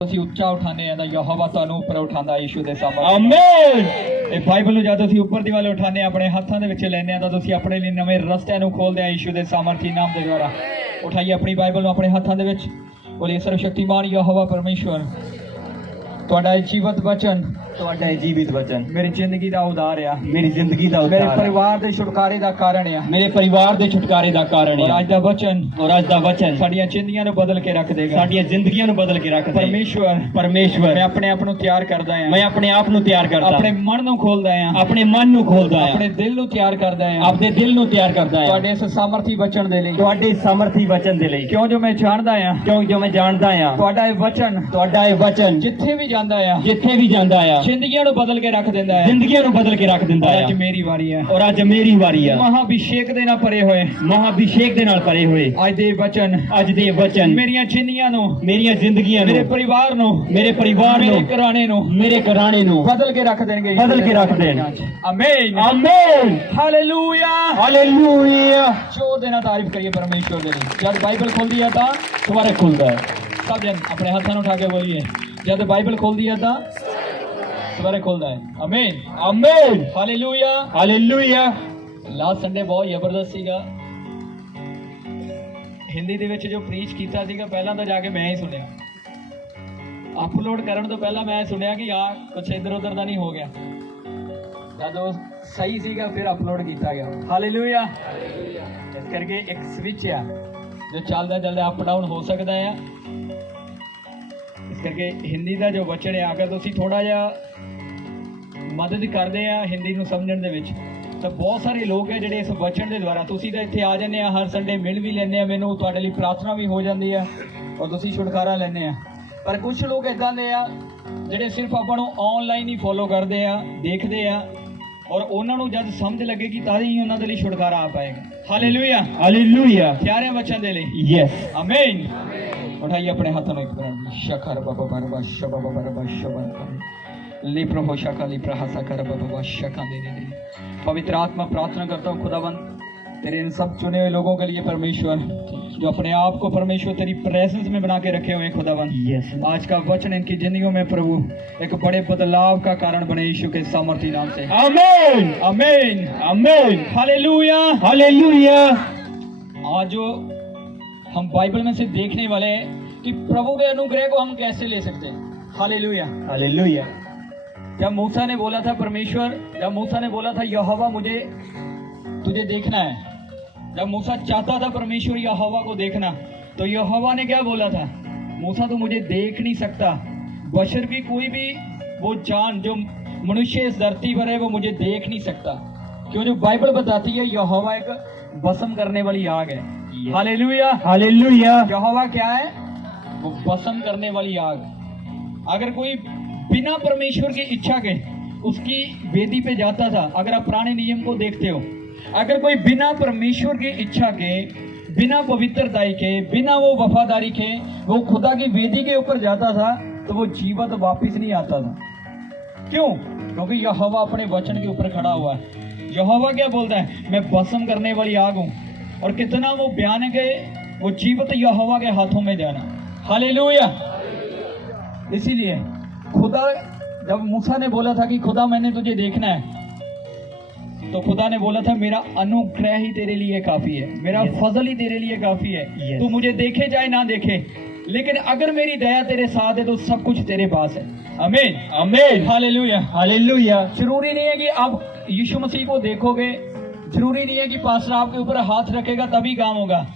ਅਸੀਂ ਉੱਚਾ ਉਠਾਣੇ ਆ ਤਾਂ ਯਹੋਵਾ ਤੁਹਾਨੂੰ ਉੱਪਰ ਉਠਾਉਂਦਾ ਯਿਸੂ ਦੇ ਸਾਹਮਣੇ ਆਮੀਨ। ਇਹ ਬਾਈਬਲ ਨੂੰ ਜਦ ਤੁਸੀਂ ਉੱਪਰ ਦੀ ਵੱਲ ਉਠਾਣੇ ਆਪਣੇ ਹੱਥਾਂ ਦੇ ਵਿੱਚ ਲੈਣੇ ਆ ਤਾਂ ਤੁਸੀਂ ਆਪਣੇ ਲਈ ਨਵੇਂ ਰਸਤਿਆਂ ਨੂੰ ਖੋਲਦੇ ਆ ਯਿਸੂ ਦੇ ਸਾਮਰਥੀ ਨਾਮ ਦੇ ਦੁਆਰਾ। ਉਠਾਈਏ ਆਪਣੀ ਬਾਈਬਲ ਨੂੰ ਆਪਣੇ ਹੱਥਾਂ ਦੇ ਵਿੱਚ। ਬੋਲੀਏ ਸਰਵ ਸ਼ਕਤੀਮਾਨ ਯਹੋਵਾ ਪਰਮੇਸ਼ਵਰ ਤੁਹਾਡਾ ਜੀਵਤ ਵਚਨ ਤੁਹਾਡਾ ਜੀਵਿਤ ਵਚਨ ਮੇਰੀ ਜ਼ਿੰਦਗੀ ਦਾ ਉਧਾਰ ਆ, ਮੇਰੀ ਜ਼ਿੰਦਗੀ ਦਾ ਮੇਰੇ ਉद्धार ਪਰਿਵਾਰ ਦੇ ਛੁਟਕਾਰੇ ਦਾ ਕਾਰਨ ਆ, ਮੇਰੇ ਪਰਿਵਾਰ ਦੇ ਛੁਟਕਾਰੇ ਦਾ ਕਾਰਨ ਔਰ ਹੈ। ਅੱਜ ਦਾ ਵਚਨ ਔਰ ਅੱਜ ਦਾ ਵਚਨ ਸਾਡੀਆਂ ਜ਼ਿੰਦਗੀਆਂ ਨੂੰ ਬਦਲ ਕੇ ਰੱਖ ਦੇਗਾ। ਸਾਡੀਆਂ ਜ਼ਿੰਦਗੀਆਂ ਨੂੰ ਬਦਲ ਕੇ ਰੱਖ ਦੇ। ਪਰਮੇਸ਼ਵਰ ਪਰਮੇਸ਼ਵਰ ਮੈਂ ਆਪਣੇ ਆਪ ਨੂੰ ਤਿਆਰ ਕਰਦਾ ਆ, ਮੈਂ ਆਪਣੇ ਆਪ ਨੂੰ ਤਿਆਰ ਕਰਦਾ, ਆਪਣੇ ਮਨ ਨੂੰ ਖੋਲਦਾ ਆ, ਆਪਣੇ ਮਨ ਨੂੰ ਖੋਲਦਾ ਹੈ, ਆਪਣੇ ਦਿਲ ਨੂੰ ਤਿਆਰ ਕਰਦਾ ਆ ਆਪਣੇ ਦਿਲ ਨੂੰ ਤਿਆਰ ਕਰਦਾ ਹੈ ਤੁਹਾਡੇ ਇਸ ਸਾਮਰਥੀ ਵਚਨ ਦੇ ਲਈ। ਤੁਹਾਡੇ ਸਮਰਥੀ ਵਚਨ ਦੇ ਲਈ। ਕਿਉਂ ਜੋ ਮੈਂ ਜਾਣਦਾ ਆ ਕਿਉਂ ਜੋ ਮੈਂ ਜਾਣਦਾ ਹਾਂ ਤੁਹਾਡਾ ਇਹ ਵਚਨ ਤੁਹਾਡਾ ਇਹ ਵਚਨ ਜਿੱਥੇ ਵੀ ਜਾਂਦਾ ਆ ਜਿੱਥੇ ਵੀ ਜਾਂਦਾ ਆ ਜ਼ਿੰਦਗੀਆਂ ਨੂੰ ਬਦਲ ਕੇ ਰੱਖ ਦਿੰਦਾ ਹੈ। ਜ਼ਿੰਦਗੀਆਂ ਨੂੰ ਬਦਲ ਕੇ ਰੱਖ ਦਿੰਦਾ ਔਰ ਅੱਜ ਹੈ। ਮੇਰੀ ਵਾਰੀ ਹੈ, ਔਰ ਅੱਜ ਮੇਰੀ ਵਾਰੀ ਆ ਮਹਾਭਿਸ਼ੇਕ ਦੇ ਨਾਲ ਭਰੇ ਹੋਏ ਮਹਾਭਿਸ਼ੇਕ ਦੇ ਨਾਲ ਭਰੇ ਹੋਏ ਅੱਜ ਦੇ ਵਚਨ ਅੱਜ ਦੇ ਵਚਨ ਮੇਰੀਆਂ ਜ਼ਿੰਦਗੀਆਂ ਨੂੰ, ਮੇਰੀਆਂ ਜ਼ਿੰਦਗੀਆਂ ਮੇਰੇ ਨੂੰ, ਪਰਿਵਾਰ ਨੂੰ, ਮੇਰੇ ਪਰਿਵਾਰ ਮੇਰੇ ਨੂੰ, ਘਰਾਣੇ ਨੂੰ ਮੇਰੇ ਘਰਾਣੇ ਨੂੰ ਬਦਲ ਕੇ ਰੱਖ ਦੇਣਗੇ। ਬਦਲ ਕੇ ਰੱਖ ਦੇਣ। ਆਮੀਨ ਆਮੀਨ ਹਾਲੇਲੂਇਆ। ਹਾਲੇਲੂਇਆ। ਜੋ ਦੇਣਾ ਤਾਰੀਫ ਕਰੀਏ ਪਰਮੇਸ਼ਵਰ ਦੇ ਲਈ। ਜਦ ਬਾਈਬਲ ਖੋਲਦੀ ਹੈ ਤਾਂ ਦੁਬਾਰਾ ਖੁੱਲਦਾ ਹੈ। सब जन अपने हाथों उठा के बोलिए जब बाइबल खोल दिया था दोबारा खोलता है। आमीन आमीन हालेलुया हालेलुया। लास्ट संडे बहुत ਜ਼ਬਰਦਸਤ ਸੀਗਾ। ਹਿੰਦੀ ਦੇ ਵਿੱਚ ਜੋ ਪ੍ਰੀਚ ਕੀਤਾ ਸੀਗਾ ਪਹਿਲਾਂ ਤਾਂ ਜਾ ਕੇ ਮੈਂ ਹੀ ਸੁਣਿਆ। ਅਪਲੋਡ ਕਰਨ ਤੋਂ ਪਹਿਲਾਂ ਮੈਂ ਸੁਣਿਆ ਕਿ ਆ ਕੁਛ ਇੱਧਰ ਉੱਧਰ ਦਾ ਨਹੀਂ ਹੋ ਗਿਆ। ਜਦ ਉਹ ਸਹੀ ਸੀਗਾ ਫਿਰ ਅਪਲੋਡ ਕੀਤਾ ਗਿਆ। ਹਾਲੇਲੂਇਆ। ਇਸ ਕਰਕੇ ਇੱਕ ਸਵਿਚ ਆ ਜੋ ਚੱਲਦਾ ਚੱਲਦਾ ਅਪ ਡਾਊਨ ਹੋ ਸਕਦਾ ਆ। ਇਸ ਕਰਕੇ ਹਿੰਦੀ ਦਾ ਜੋ ਵਚਨ ਹੈ ਅਗਰ ਤੁਸੀਂ ਥੋੜਾ ਜਿਹਾ ਮਦਦ ਕਰਦੇ ਆ ਹਿੰਦੀ ਨੂੰ ਸਮਝਣ ਦੇ ਵਿੱਚ ਤਾਂ ਬਹੁਤ ਸਾਰੇ ਲੋਕ ਹੈ ਜਿਹੜੇ ਇਸ ਵਚਨ ਦੇ ਦੁਆਰਾ ਤੁਸੀਂ ਤਾਂ ਇੱਥੇ ਆ ਜਾਂਦੇ ਆ ਹਰ ਸੰਡੇ ਮਿਲ ਵੀ ਲੈਂਦੇ ਆ ਮੈਨੂੰ, ਤੁਹਾਡੇ ਲਈ ਪ੍ਰਾਰਥਨਾ ਵੀ ਹੋ ਜਾਂਦੀ ਆ ਔਰ ਤੁਸੀਂ ਛੁਟਕਾਰਾ ਲੈਂਦੇ ਆ। ਪਰ ਕੁਝ ਲੋਕ ਇਦਾਂ ਦੇ ਆ ਜਿਹੜੇ ਸਿਰਫ ਆਪਾਂ ਨੂੰ ਆਨਲਾਈਨ ਹੀ ਫੋਲੋ ਕਰਦੇ ਆ, ਦੇਖਦੇ ਆ ਔਰ ਉਹਨਾਂ ਨੂੰ ਜਦ ਸਮਝ ਲੱਗੇਗੀ ਤਾਂ ਹੀ ਉਹਨਾਂ ਦੇ ਲਈ ਛੁਟਕਾਰਾ ਆ ਪਾਏਗਾ। Hallelujah hallelujah. ਪਿਆਰੇ ਵਚਨ ਦੇ ਲਈ यस आमीन। उठाइए अपने हाथों में एक बार शकर बाबा बरबा शबा बाबा बरबा शबा लिप्र हो शका लिप्र हसा कर बाबा शका दे दे। पवित्र आत्मा प्रार्थना करता हूँ खुदावंद तेरे इन सब चुने हुए लोगों के लिए परमेश्वर जो अपने आप को परमेश्वर तेरी प्रेजेंस में बना के रखे हुए हैं खुदावंद। यस आज का वचन इनकी जिंदगियों में प्रभु एक बड़े बदलाव का कारण बने यीशु के सामर्थी नाम से। आमीन आमीन आमीन हालेलुया हालेलुया। आज जो हम बाइबल में से देखने वाले हैं कि प्रभु के अनुग्रह को हम कैसे ले सकते हैं। हालेलुया। हालेलुया। जब मूसा ने बोला था परमेश्वर, जब मूसा ने बोला था यहोवा मुझे तुझे देखना है, जब मूसा चाहता था परमेश्वर यहोवा को देखना तो यहोवा ने क्या बोला था, मूसा तो मुझे देख नहीं सकता, बशर की कोई भी वो जान जो मनुष्य इस धरती पर है वो मुझे देख नहीं सकता। क्यों जो बाइबल बताती है यहोवा एक भस्म करने वाली आग है। Hallelujah hallelujah. यहोवा क्या है, वो भस्म करने वाली आग। अगर कोई बिना परमेश्वर की इच्छा के उसकी वेदी पे जाता था, अगर आप पुराने नियम को देखते हो, अगर कोई बिना परमेश्वर की इच्छा के, बिना पवित्रता के, बिना वो वफादारी के वो खुदा की वेदी के ऊपर जाता था तो वो जीवित वापिस नहीं आता था। क्यों? क्योंकि यहोवा अपने वचन के ऊपर खड़ा हुआ है। यहोवा क्या बोलता है, मैं भस्म करने वाली आग हूँ। और कितना वो भयानक है, वो जीवित यहोवा के हाथों में जाना। हालेलुया। इसीलिए खुदा जब मूसा ने बोला था कि खुदा मैंने तुझे देखना है तो खुदा ने बोला था मेरा अनुग्रह ही तेरे लिए काफी है, मेरा फजल ही तेरे लिए काफी है। तू मुझे देखे चाहे ना देखे, लेकिन अगर मेरी दया तेरे साथ है तो सब कुछ तेरे पास है। आमीन आमीन हालेलुया हालेलुया। जरूरी नहीं है कि आप यीशु मसीह को देखोगे, जरूरी नहीं है कि पास्टर आपके ऊपर हाथ रखेगा तभी काम होगा।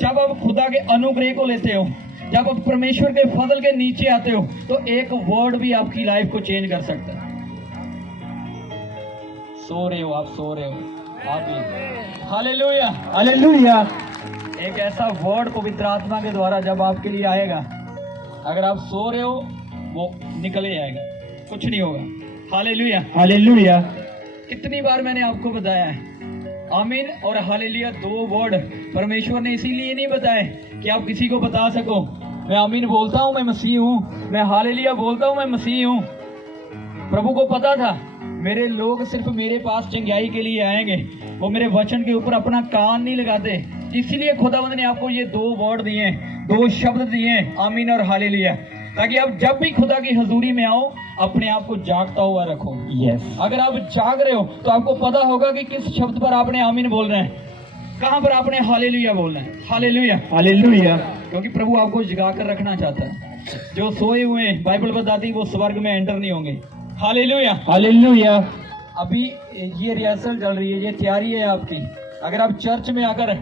जब आप खुदा के अनुग्रह को लेते हो, जब आप परमेश्वर के फजल के नीचे आते हो तो एक वर्ड भी आपकी लाइफ को चेंज कर सकता है। सो रहे हो, आप सो रहे हो, आप भी हालेलुया हालेलुया। एक ऐसा वर्ड पवित्र आत्मा के द्वारा जब आपके लिए आएगा, अगर आप सो रहे हो वो निकल ही आएगा, कुछ नहीं होगा। Hallelujah hallelujah. कितनी बार मैंने आपको बताया है आमीन और हालेलुया दो वर्ड परमेश्वर ने इसीलिए नहीं बताए कि आप किसी को बता सको मैं आमीन बोलता हूँ मैं मसीह हूँ, मैं हालेलुया बोलता हूँ मैं मसीह हूँ। प्रभु को पता था मेरे लोग सिर्फ मेरे पास चंगाई के लिए आएंगे, वो मेरे वचन के ऊपर अपना कान नहीं लगाते, इसीलिए खुदावंद ने आपको ये दो वर्ड दिए, दो शब्द दिए, आमीन और हालेलुया। ताकि आप जब भी खुदा की हजूरी में आओ अपने आप को जागता हुआ रखो। यस। अगर आप जाग रहे हो तो आपको पता होगा कि किस शब्द पर आपने आमीन बोल रहे हैं, कहां पर आपने हालेलुया बोलना है। Hallelujah, hallelujah. क्योंकि प्रभु आपको जगा कर रखना चाहता है। जो सोए हुए हैं, बाइबल बताती है, वो स्वर्ग में एंटर नहीं होंगे। Hallelujah, hallelujah. अभी ये रिहर्सल चल रही है, ये तैयारी है आपकी। अगर आप चर्च में आकर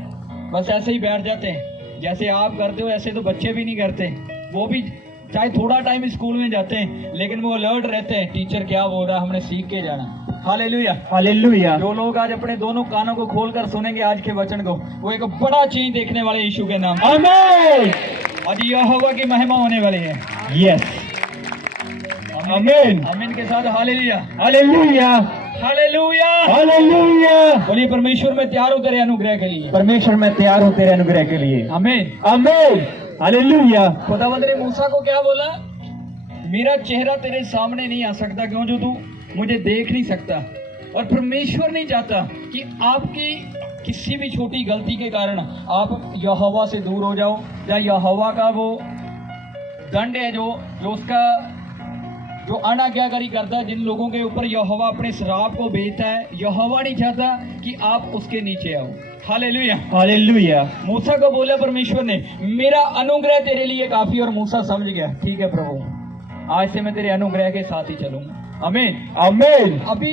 बस ऐसे ही बैठ जाते हैं जैसे आप करते हो, ऐसे तो बच्चे भी नहीं करते। वो भी चाहे थोड़ा टाइम स्कूल में जाते हैं लेकिन वो अलर्ट रहते हैं, टीचर क्या बोल रहा है हमने सीख के जाना। Hallelujah, hallelujah. जो लोग आज अपने दोनों कानों को खोलकर सुनेंगे आज के वचन को, वो एक बड़ा चीज देखने वाले यीशु के नाम। आमीन। आज यहोवा की महिमा होने वाली है। यस। आमीन। आमीन के साथ हालेलुया, हालेलुया। हालेलुया। हालेलुया। बोलिए परमेश्वर में तैयार हो तेरे अनुग्रह के लिए। परमेश्वर मैं तैयार हूँ तेरे अनुग्रह के लिए। आमीन। आमीन। हालेलुया। खुदावंद ने मूसा को क्या बोला? मेरा चेहरा तेरे सामने नहीं आ सकता, क्यों? जो तू मुझे देख नहीं सकता। और परमेश्वर नहीं चाहता कि आपकी किसी भी छोटी गलती के कारण आप यहोवा से दूर हो जाओ, या यहोवा का वो दंड है जो उसका जो अनाज्ञाकारी करता है, जिन लोगों के ऊपर यहोवा अपने श्राप को भेजता है, यहोवा नहीं चाहता कि आप उसके नीचे आओ। Hallelujah, hallelujah. मूसा को बोला परमेश्वर ने, मेरा अनुग्रह तेरे लिए काफी। और मूसा समझ गया, ठीक है प्रभु, आज से मैं तेरे अनुग्रह के साथ ही चलूंगा। आमीन, आमीन। अभी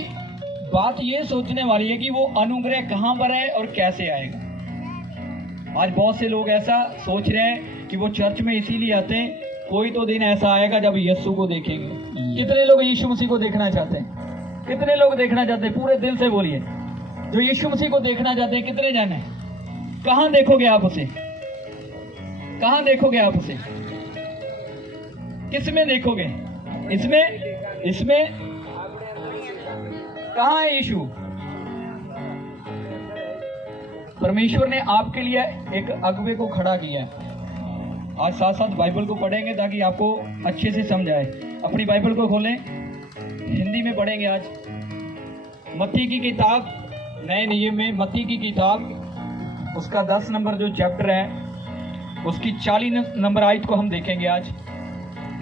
बात ये सोचने वाली है कि वो अनुग्रह कहां पर है और कैसे आएगा। आज बहुत से लोग ऐसा सोच रहे हैं कि वो चर्च में इसीलिए आते हैं, कोई तो दिन ऐसा आएगा जब यीशु को देखेंगे। कितने लोग यीशु मसीह को देखना चाहते हैं? कितने लोग देखना चाहते हैं? पूरे दिल से बोलिए, जो यीशु मसीह को देखना चाहते हैं कितने जन हैं? कहां देखोगे आप उसे? कहां देखोगे आप उसे? किस में देखोगे? इसमें? इसमें? कहां है यीशु? परमेश्वर ने आपके लिए एक अगुवे को खड़ा किया है। आज साथ साथ बाइबल को पढ़ेंगे ताकि आपको अच्छे से समझ आए। अपनी बाइबल को खोलें, हिंदी में पढ़ेंगे आज। मत्ती की किताब, नए नियम में मत्ती की किताब, उसका 10 नंबर जो चैप्टर है, उसकी 40 नंबर आयत को हम देखेंगे आज।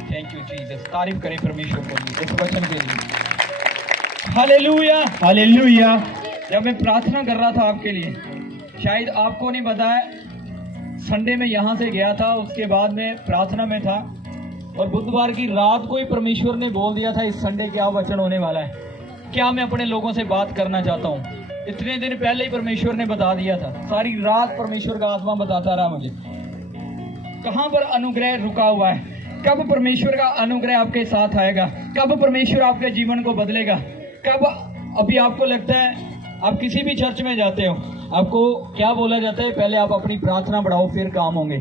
थैंक यू जीसस, तारीफ करें परमेश्वर को इस वचन के लिए। Hallelujah, hallelujah. जब मैं प्रार्थना कर रहा था आपके लिए, शायद आपको नहीं पता है, संडे में यहाँ से गया था, उसके बाद में प्रार्थना में था, और बुधवार की रात को ही परमेश्वर ने बोल दिया था इस संडे क्या वचन होने वाला है, क्या मैं अपने लोगों से बात करना चाहता हूँ। इतने दिन पहले ही परमेश्वर ने बता दिया था, सारी रात परमेश्वर का आत्मा बताता रहा मुझे कहाँ पर अनुग्रह रुका हुआ है, कब परमेश्वर का अनुग्रह आपके साथ आएगा, कब परमेश्वर आपके जीवन को बदलेगा, कब। अभी आपको लगता है आप किसी भी चर्च में जाते हो, आपको क्या बोला जाता है? पहले आप अपनी प्रार्थना बढ़ाओ फिर काम होंगे।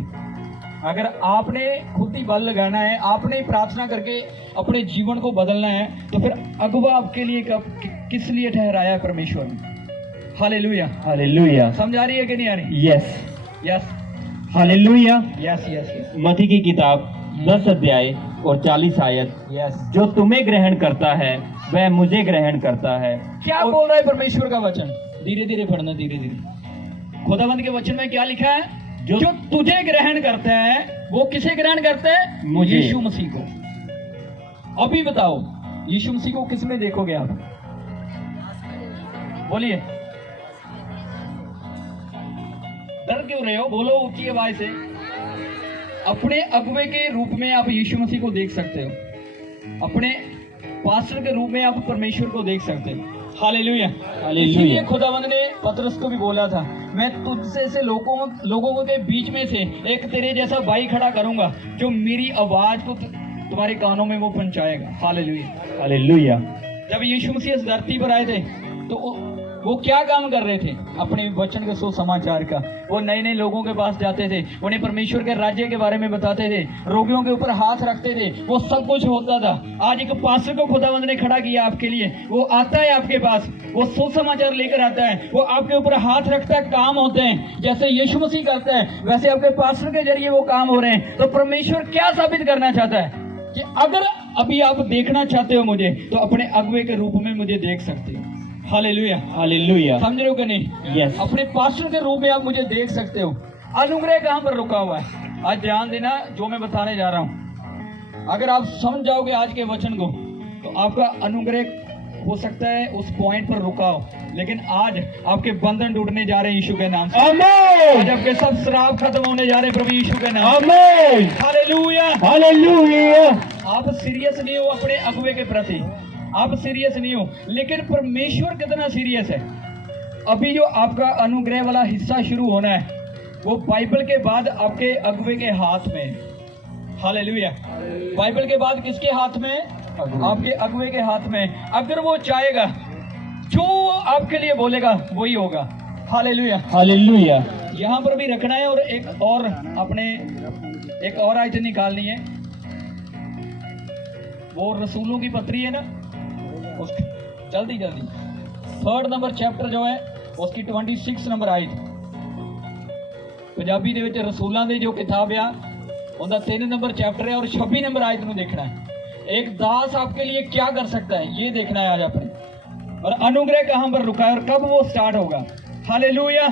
अगर आपने खुद ही बल लगाना है, आपने प्रार्थना करके अपने जीवन को बदलना है, तो फिर अगुवा आपके लिए किस लिए ठहराया है परमेश्वर ने? Hallelujah, hallelujah. समझ आ रही है कि नहीं आ रही? Yes. Yes, hallelujah. Yes, yes, yes, मत्ती की किताब 10 अध्याय और 40 आयत। यस। जो तुम्हें ग्रहण करता है वह मुझे ग्रहण करता है। क्या बोल रहा है परमेश्वर का वचन? धीरे धीरे पढ़ना, धीरे धीरे। खुदावंद के वचन में क्या लिखा है? जो तुझे ग्रहण करता है वो किसे ग्रहण करता है? मुझे। यीशु मसीह को। अभी बताओ, यीशु मसीह को किस में देखोगे आप? बोलिए, डर क्यों रहे हो? बोलो ऊंची आवाज से। अपने अगुवे के रूप में आप यीशु मसीह को देख सकते हो, अपने पास्टर के रूप में आप परमेश्वर को देख सकते हो। Hallelujah, hallelujah. इसीलिए खुदावंद ने पतरस को भी बोला था, मैं तुझसे से लोगों के बीच में से एक तेरे जैसा भाई खड़ा करूंगा जो मेरी आवाज को तुम्हारे कानों में वो पहुंचाएगा। Hallelujah, hallelujah. जब यीशु मसीह इस धरती पर आए थे तो वो क्या काम कर रहे थे? अपने वचन के सुसमाचार का। वो नए नए लोगों के पास जाते थे, उन्हें परमेश्वर के राज्य के बारे में बताते थे, रोगियों के ऊपर हाथ रखते थे, वो सब कुछ होता था। आज एक पास्टर को खुदावंद ने खड़ा किया आपके लिए, वो आता है आपके पास, वो सुसमाचार लेकर आता है, वो आपके ऊपर हाथ रखता है, काम होते हैं। जैसे यीशु मसीह करता है वैसे आपके पास्टर के जरिए वो काम हो रहे हैं। तो परमेश्वर क्या साबित करना चाहता है कि अगर अभी आप देखना चाहते हो मुझे, तो अपने अगुवे के रूप में मुझे देख सकते हो। Hallelujah, hallelujah. समझ रहे हो कि नहीं? यस। अपने पास्टर के रूप में आप मुझे देख सकते हो। अनुग्रह कहां पर रुका हुआ है? आज ध्यान देना जो मैं बताने जा रहा हूं। अगर आप समझ जाओगे आज के वचन को तो आपका अनुग्रह हो सकता है उस पॉइंट पर रुका हो, लेकिन आज आपके बंधन टूटने जा रहे हैं यीशु के नाम से। आमीन। आज आपके सब श्राप खत्म होने जा रहे हैं प्रभु यीशु के नाम से। आमीन। हालेलुया। हालेलुया। आप सीरियस नहीं हो अपने अगुवे के प्रति, आप सीरियस नहीं हो, लेकिन परमेश्वर कितना सीरियस है। अभी जो आपका अनुग्रह वाला हिस्सा शुरू होना है वो बाइबल के बाद आपके अगुवे के हाथ में है। हालेलुया। बाइबल के बाद किसके हाथ में? आपके अगुवे के हाथ में। अगर वो चाहेगा जो आपके लिए बोलेगा वही होगा। हालेलुया। हालेलुया। यहाँ पर भी रखना है और एक और अपने एक और आयत निकालनी है। वो रसूलों की पत्री है ना, उसकी जल्दी जल्दी 3rd नंबर चैप्टर जो है उसकी 26 नंबर आयत। पंजाबी ਦੇ ਵਿੱਚ रसूलों ਦੀ जो किताब ਆ ਉਹਦਾ 3 नंबर चैप्टर है और 26 नंबर आयत ਨੂੰ देखना है। एक दास आपके लिए क्या कर सकता है ये देखना है आज अपने, और अनुग्रह कहां पर रुका है और कब वो स्टार्ट होगा। हालेलुया।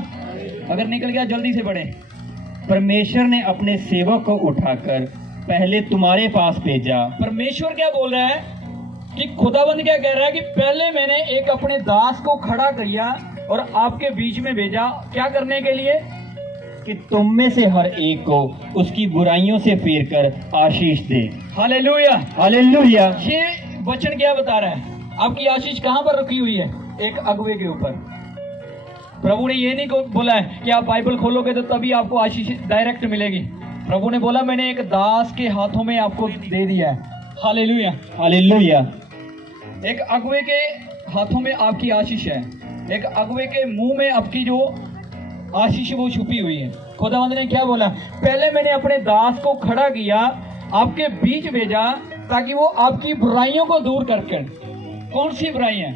अगर निकल गया जल्दी से पढ़े। परमेश्वर ने अपने सेवक को उठाकर पहले तुम्हारे पास भेजा। परमेश्वर क्या बोल रहा है कि खुदाबंद क्या कह रहा है कि पहले मैंने एक अपने दास को खड़ा किया और आपके बीच में भेजा। क्या करने के लिए? कि तुम में से हर एक को उसकी बुराइयों से फेर कर आशीष दे। हालेलुया। हालेलुया। ये वचन क्या बता रहा है? आपकी आशीष कहां पर रुकी हुई है? एक अगुवे के ऊपर। प्रभु ने ये नहीं बोला है कि आप बाइबल खोलोगे तो तभी आपको आशीष डायरेक्ट मिलेगी। प्रभु ने बोला मैंने एक दास के हाथों में आपको दे दिया है। हालेलुया। हालेलुया। एक अगुवे के हाथों में आपकी आशीष है। एक अगुवे के मुंह में आपकी जो आशीष वो छुपी हुई है। खुदावंद ने क्या बोला? पहले मैंने अपने दास को खड़ा किया, आपके बीच भेजा ताकि वो आपकी बुराइयों को दूर करके। कौन सी बुराइयां?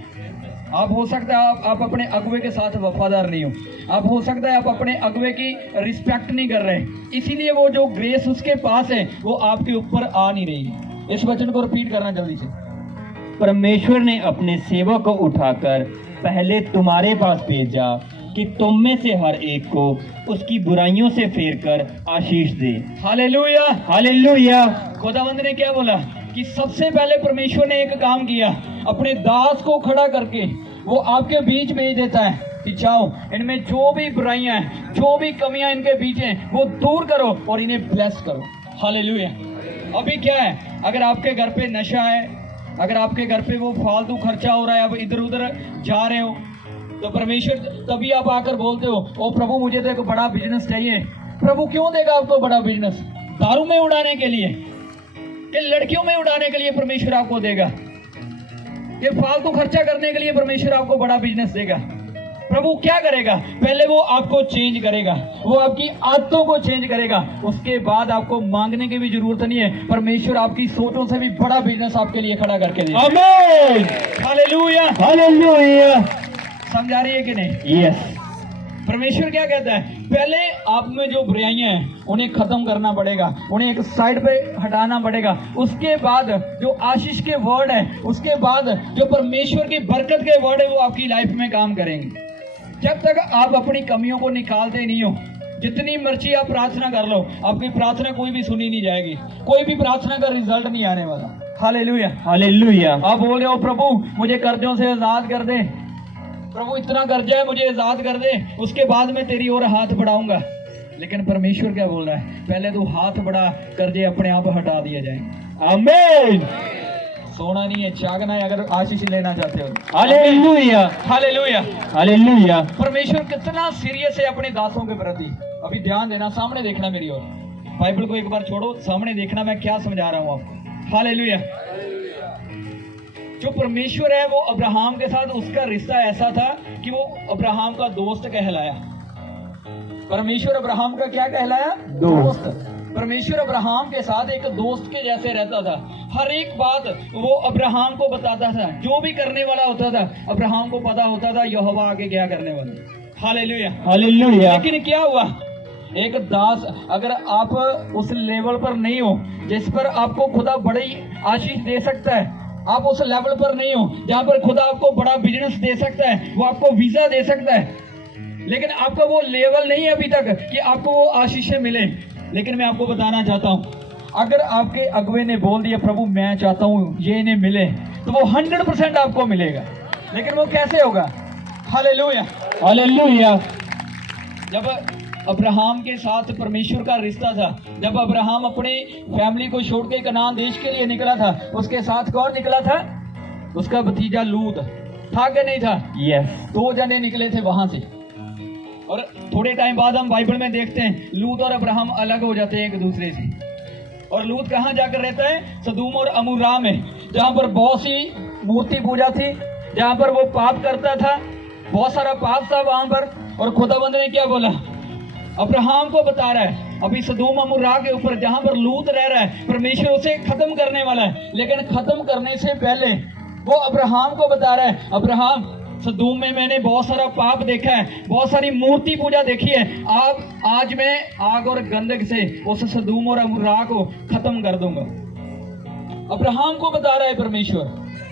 आप हो सकता है आप अपने अगुवे के साथ वफादार नहीं हो, आप हो सकता है आप अपने अगुवे की रिस्पेक्ट नहीं कर रहे, इसीलिए वो जो ग्रेस उसके पास है वो आपके ऊपर आ नहीं रही है। इस वचन को रिपीट करना जल्दी से। परमेश्वर ने अपने सेवक को उठाकर पहले तुम्हारे पास भेजा कि तुम में से हर एक को उसकी बुराइयों से फेर कर आशीष दे। हालेलुया। हालेलुया। खुदावंद ने क्या बोला कि सबसे पहले परमेश्वर ने एक काम किया, अपने दास को खड़ा करके वो आपके बीच भेज देता है कि जाओ इनमें जो भी बुराइयां हैं, जो भी कमियां इनके बीच हैं वो दूर करो और इन्हें ब्लेस करो। हालेलुया। अभी क्या है? अगर आपके घर पे नशा है, अगर आपके घर पे वो फालतू खर्चा हो रहा है, आप इधर उधर जा रहे हो, तो परमेश्वर तभी आप आकर बोलते हो ओ प्रभु मुझे तो एक बड़ा बिजनेस चाहिए। प्रभु क्यों देगा आपको बड़ा बिजनेस? दारू में उड़ाने के लिए कि लड़कियों में उड़ाने के लिए परमेश्वर आपको देगा? ये फालतू खर्चा करने के लिए परमेश्वर आपको बड़ा बिजनेस देगा? प्रभु क्या करेगा? पहले वो आपको चेंज करेगा, वो आपकी आदतों को चेंज करेगा, उसके बाद आपको मांगने की भी जरूरत नहीं है। परमेश्वर आपकी सोचों से भी बड़ा बिजनेस आपके लिए खड़ा करके देगा। आमीन। हालेलुया। हालेलुया। समझा रही है कि नहीं? यस। परमेश्वर क्या कहता है? पहले आप में जो बुराइयां हैं उन्हें खत्म करना पड़ेगा, उन्हें एक साइड पे हटाना पड़ेगा। उसके बाद जो आशीष के वर्ड है, उसके बाद जो परमेश्वर की बरकत के वर्ड है वो आपकी लाइफ में काम करेंगे। जब तक आप अपनी कमियों को निकालते नहीं हो, जितनी मर्जी आप प्रार्थना कर लो, आपकी प्रार्थना कोई भी सुनी नहीं जाएगी, कोई भी प्रार्थना का रिजल्ट नहीं आने वाला। हालेलुया। हालेलुया। आप बोल रहे हो प्रभु मुझे कर्जों से आजाद कर दे, प्रभु इतना कर्जा है मुझे आजाद कर दे, उसके बाद मैं तेरी ओर हाथ बढ़ाऊंगा। लेकिन परमेश्वर क्या बोल रहा है? पहले तो हाथ बढ़ा, कर्जे अपने आप हटा दिए जाएंगे। आमीन। सोना नहीं है, जागना है अगर आशीष लेना चाहते हो। हालेलुया। हालेलुया। हालेलुया। परमेश्वर कितना सीरियस है अपने दासों के प्रति। अभी ध्यान देना, सामने देखना मेरी ओर। बाइबल को एक बार छोड़ो, सामने देखना मैं क्या समझा रहा हूं आपको। हालेलुया। जो परमेश्वर है वो अब्राहम के साथ उसका रिश्ता ऐसा था कि वो अब्राहम का दोस्त कहलाया। परमेश्वर अब्राहम का क्या कहलाया? दोस्त। परमेश्वर अब्राहम के साथ एक दोस्त के जैसे रहता था। हर एक बात वो अब्राहम को बताता था, जो भी करने वाला होता था अब्राहम को पता होता था यहोवा आगे क्या करने वाला। हालेलुया। हालेलुया। लेकिन क्या हुआ? एक दास, अगर आप उस लेवल पर नहीं हो जिस पर आपको खुदा बड़ी आशीष दे सकता है, आप उस लेवल पर नहीं हो जहां पर खुदा आपको बड़ा बिजनेस दे सकता है, वो आपको वीजा दे सकता है, लेकिन आपका वो लेवल नहीं है अभी तक कि आपको वो आशीषें मिले। लेकिन मैं आपको बताना चाहता हूं, अगर आपके अगुवे ने बोल दिया प्रभु मैं चाहता हूँ ये इन्हें मिले, तो वो 100% आपको मिलेगा। लेकिन वो कैसे होगा? हालेलुया। हालेलुया। जब अब्राहम के साथ परमेश्वर का रिश्ता था, जब अब्राहम अपने फैमिली को छोड़ के कनान देश के लिए निकला था, उसके साथ कौन निकला था? उसका भतीजा लूत था कि नहीं था? यस। 2 जने निकले थे वहां से। और थोड़े टाइम बाद हम बाइबल में देखते हैं लूत और अब्राहम अलग हो जाते हैं एक दूसरे से। और लूत कहाँ जाकर रहता है? सदूम और अमूरा में, जहां पर बहुत सी मूर्ति पूजा थी, जहां पर वो पाप करता था, बहुत सारा पाप था वहां पर। और खुदाबंद ने क्या बोला? अब्राहम को बता रहा है अभी सदूम अमूरा के ऊपर जहां पर लूत रह रहा है, परमेश्वर उसे खत्म करने वाला है। लेकिन खत्म करने से पहले वो अब्राहम को बता रहा है, अब्राहम सदूम में मैंने बहुत सारा पाप देखा है, बहुत सारी मूर्ति पूजा देखी है। आज मैं आग और गंधक से उस सदूम और अमूरा को खत्म कर दूंगा। अब्राहम को बता रहा है परमेश्वर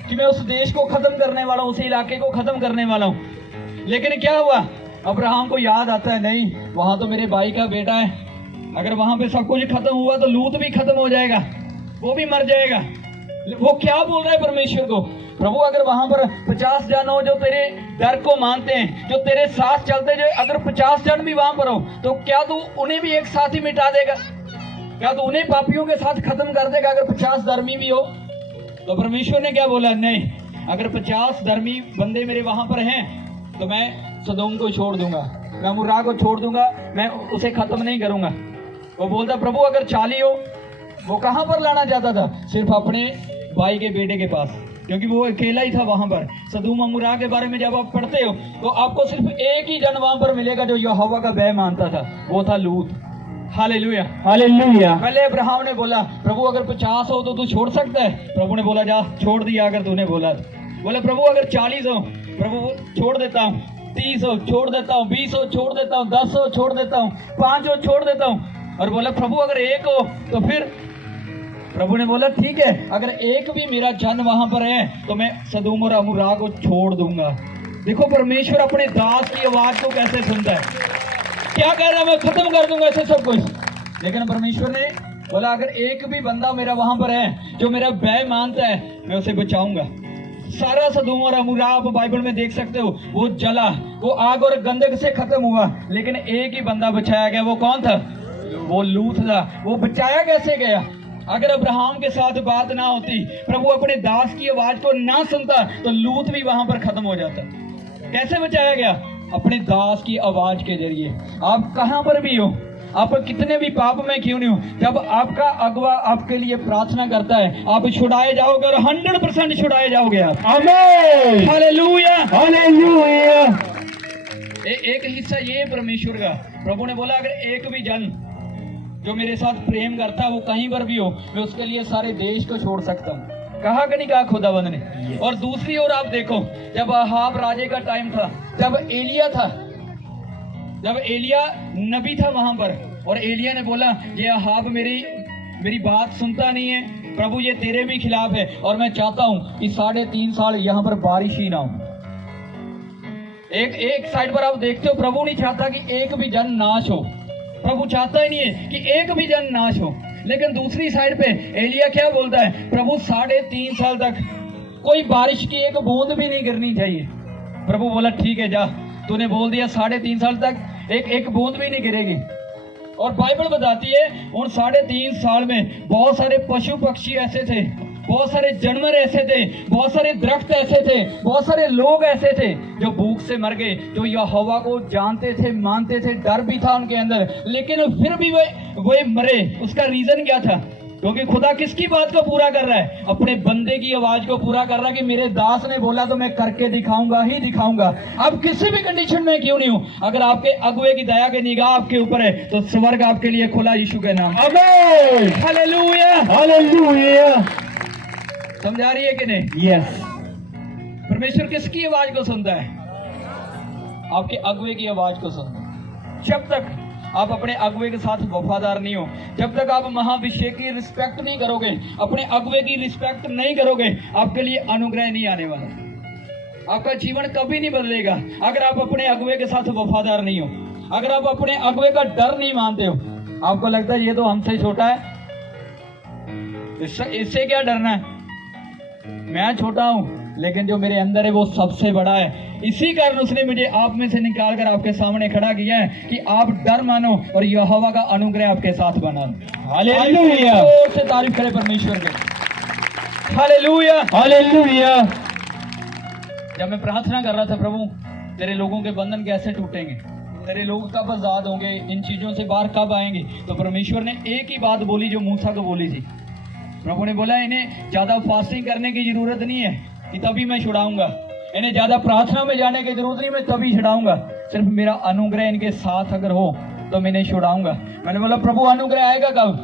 कि मैं उस देश को खत्म करने वाला हूं, उस इलाके को खत्म करने वाला हूं। लेकिन क्या हुआ? अब्राहम को याद आता है, नहीं वहां तो मेरे भाई का बेटा है, अगर वहां पे सब कुछ खत्म हुआ तो लूत भी खत्म हो जाएगा, वो भी मर जाएगा। वो क्या बोल रहा है परमेश्वर को? प्रभु अगर वहां पर 50 जन हो जो तेरे डर को मानते हैं, जो तेरे साथ चलते, जो अगर 50 जन भी वहां पर हो, तो क्या तू उन्हें भी एक साथ ही मिटा देगा? क्या तू उन्हें पापियों के साथ खत्म कर देगा अगर 50 धर्मी भी हो? तो परमेश्वर ने क्या बोला? नहीं, अगर 50 धर्मी बंदे मेरे वहां पर हैं तो मैं सदोम को छोड़ दूंगा, मैं अमूरा को छोड़ दूंगा, मैं उसे खत्म नहीं करूंगा। वो बोलता प्रभु अगर 40 हो, वो कहां पर लाना चाहता था? सिर्फ अपने भाई के बेटे के पास, क्योंकि वो अकेला ही था वहां पर। सदूम अमूरा के बारे में जब आप पढ़ते हो तो आपको सिर्फ एक ही जन वहां पर मिलेगा जो यहोवा का भय मानता था, वो था लूत। हालेलुया। हालेलुया। पहले अब्राहम ने बोला प्रभु अगर 50 हो तो तू छोड़ सकता है? प्रभु ने बोला जा छोड़ दिया अगर तूने बोला। बोला प्रभु अगर 40 हो, प्रभु छोड़ देता हूँ, 30 हो छोड़ देता हूँ, 20 हो छोड़ देता हूँ, 10 हो छोड़ देता हूँ, 5 हो छोड़ देता हूँ। और बोला प्रभु अगर 1 हो तो फिर? प्रभु ने बोला ठीक है, अगर एक भी मेरा जन वहां पर है तो मैं सदूम और अमूरा को छोड़ दूंगा। देखो परमेश्वर अपने दास की आवाज को कैसे सुनता है। क्या कह रहा है? मैं खत्म कर दूंगा ऐसे सब कुछ। लेकिन परमेश्वर ने बोला अगर एक भी बंदा मेरा वहां पर है जो मेरा भय मानता है, मैं उसे बचाऊंगा। सारा सदूम और अमूरा आप बाइबल में देख सकते हो, वो जला, वो आग और गंधक से खत्म हुआ। लेकिन एक ही बंदा बचाया गया, वो कौन था? वो लूत था। वो बचाया कैसे गया? अगर अब्राहम के साथ बात ना होती, प्रभु अपने दास की आवाज को ना सुनता, तो लूत भी वहां पर खत्म हो जाता। कैसे बचाया गया? अपने दास की आवाज के जरिए। आप कहां पर भी हो, आप कितने भी पाप में क्यों नहीं हो, जब आपका अगवा आपके लिए प्रार्थना करता है, आप छुड़ाए जाओगे और 100% छुड़ाए जाओगे आप। आमीन। हालेलुया। हालेलुया। एक हिस्सा ये परमेश्वर का, प्रभु ने बोला अगर एक भी जन जो मेरे साथ प्रेम करता है वो कहीं पर भी हो, मैं उसके लिए सारे देश को छोड़ सकता हूँ। कहा कि नहीं कहा खुदाबंद ने? और दूसरी ओर आप देखो, जब अहाब राजे का टाइम था, जब एलिया था, जब एलिया नबी था वहां पर, और एलिया ने बोला ये अहाब मेरी बात सुनता नहीं है, प्रभु ये तेरे भी खिलाफ है, और मैं चाहता हूं कि 3.5 साल यहाँ पर बारिश ही ना हो। एक साइड पर आप देखते हो प्रभु नहीं चाहता कि एक भी जन नाश हो, प्रभु चाहता ही नहीं है कि एक भी जन नाश हो। लेकिन दूसरी साइड पे एलिया क्या बोलता है? प्रभु 3.5 साल तक कोई बारिश की एक बूंद भी नहीं गिरनी चाहिए। प्रभु बोला ठीक है जा, तूने बोल दिया 3.5 साल तक एक बूंद भी नहीं गिरेगी। और बाइबल बताती है उन 3.5 साल में बहुत सारे पशु पक्षी ऐसे थे, बहुत सारे जानवर ऐसे थे, बहुत सारे दरख्त ऐसे थे, बहुत सारे लोग ऐसे थे जो भूख से मर गए, जो यहोवा को जानते थे, मानते थे, डर भी था उनके अंदर, लेकिन फिर भी वे मरे। उसका रीजन क्या था? क्योंकि खुदा किसकी बात को पूरा कर रहा है? अपने बंदे की आवाज को पूरा कर रहा है कि मेरे दास ने बोला तो मैं करके दिखाऊंगा ही दिखाऊंगा। अब किसी भी कंडीशन में क्यों नहीं हो, अगर आपके अगुवे की दया की निगाह आपके ऊपर है तो स्वर्ग आपके लिए खुला यीशु के नाम। आमीन। हालेलुया। हालेलुया। समझा रही है कि नहीं? यस। परमेश्वर किसकी आवाज को सुनता है? आपके अगुवे की आवाज को सुनता है। जब तक आप अपने अगुवे के साथ वफादार नहीं हो, जब तक आप महाभिषेक की रिस्पेक्ट नहीं करोगे, अपने अगुवे की रिस्पेक्ट नहीं करोगे, आपके लिए अनुग्रह नहीं आने वाला। आपका जीवन कभी नहीं बदलेगा अगर आप अपने अगुवे के साथ वफादार नहीं हो, अगर आप अपने अगुवे का डर नहीं मानते हो। आपको लगता है ये तो हमसे छोटा है, इससे क्या डरना है? मैं छोटा हूं लेकिन जो मेरे अंदर है वो सबसे बड़ा है। इसी कारण उसने मुझे आप में से निकाल कर आपके सामने खड़ा किया है कि आप डर मानो और यहोवा का अनुग्रह आपके साथ बना। हालेलुया, जोर से तारीफ करें परमेश्वर के। Hallelujah, hallelujah. जब मैं प्रार्थना कर रहा था, प्रभु तेरे लोगों के बंधन कैसे टूटेंगे, तेरे लोग कब आजाद होंगे, इन चीजों से बाहर कब आएंगे, तो परमेश्वर ने एक ही बात बोली जो मूसा को बोली थी। प्रभु ने बोला इन्हें ज्यादा फास्टिंग करने की जरूरत नहीं है कि तभी मैं छुड़ाऊंगा, इन्हें ज्यादा प्रार्थना में जाने की जरूरत नहीं, मैं तभी छुड़ाऊंगा, सिर्फ मेरा अनुग्रह इनके साथ अगर हो तो मैं इन्हें छुड़ाऊंगा। मैंने बोला प्रभु अनुग्रह आएगा कब?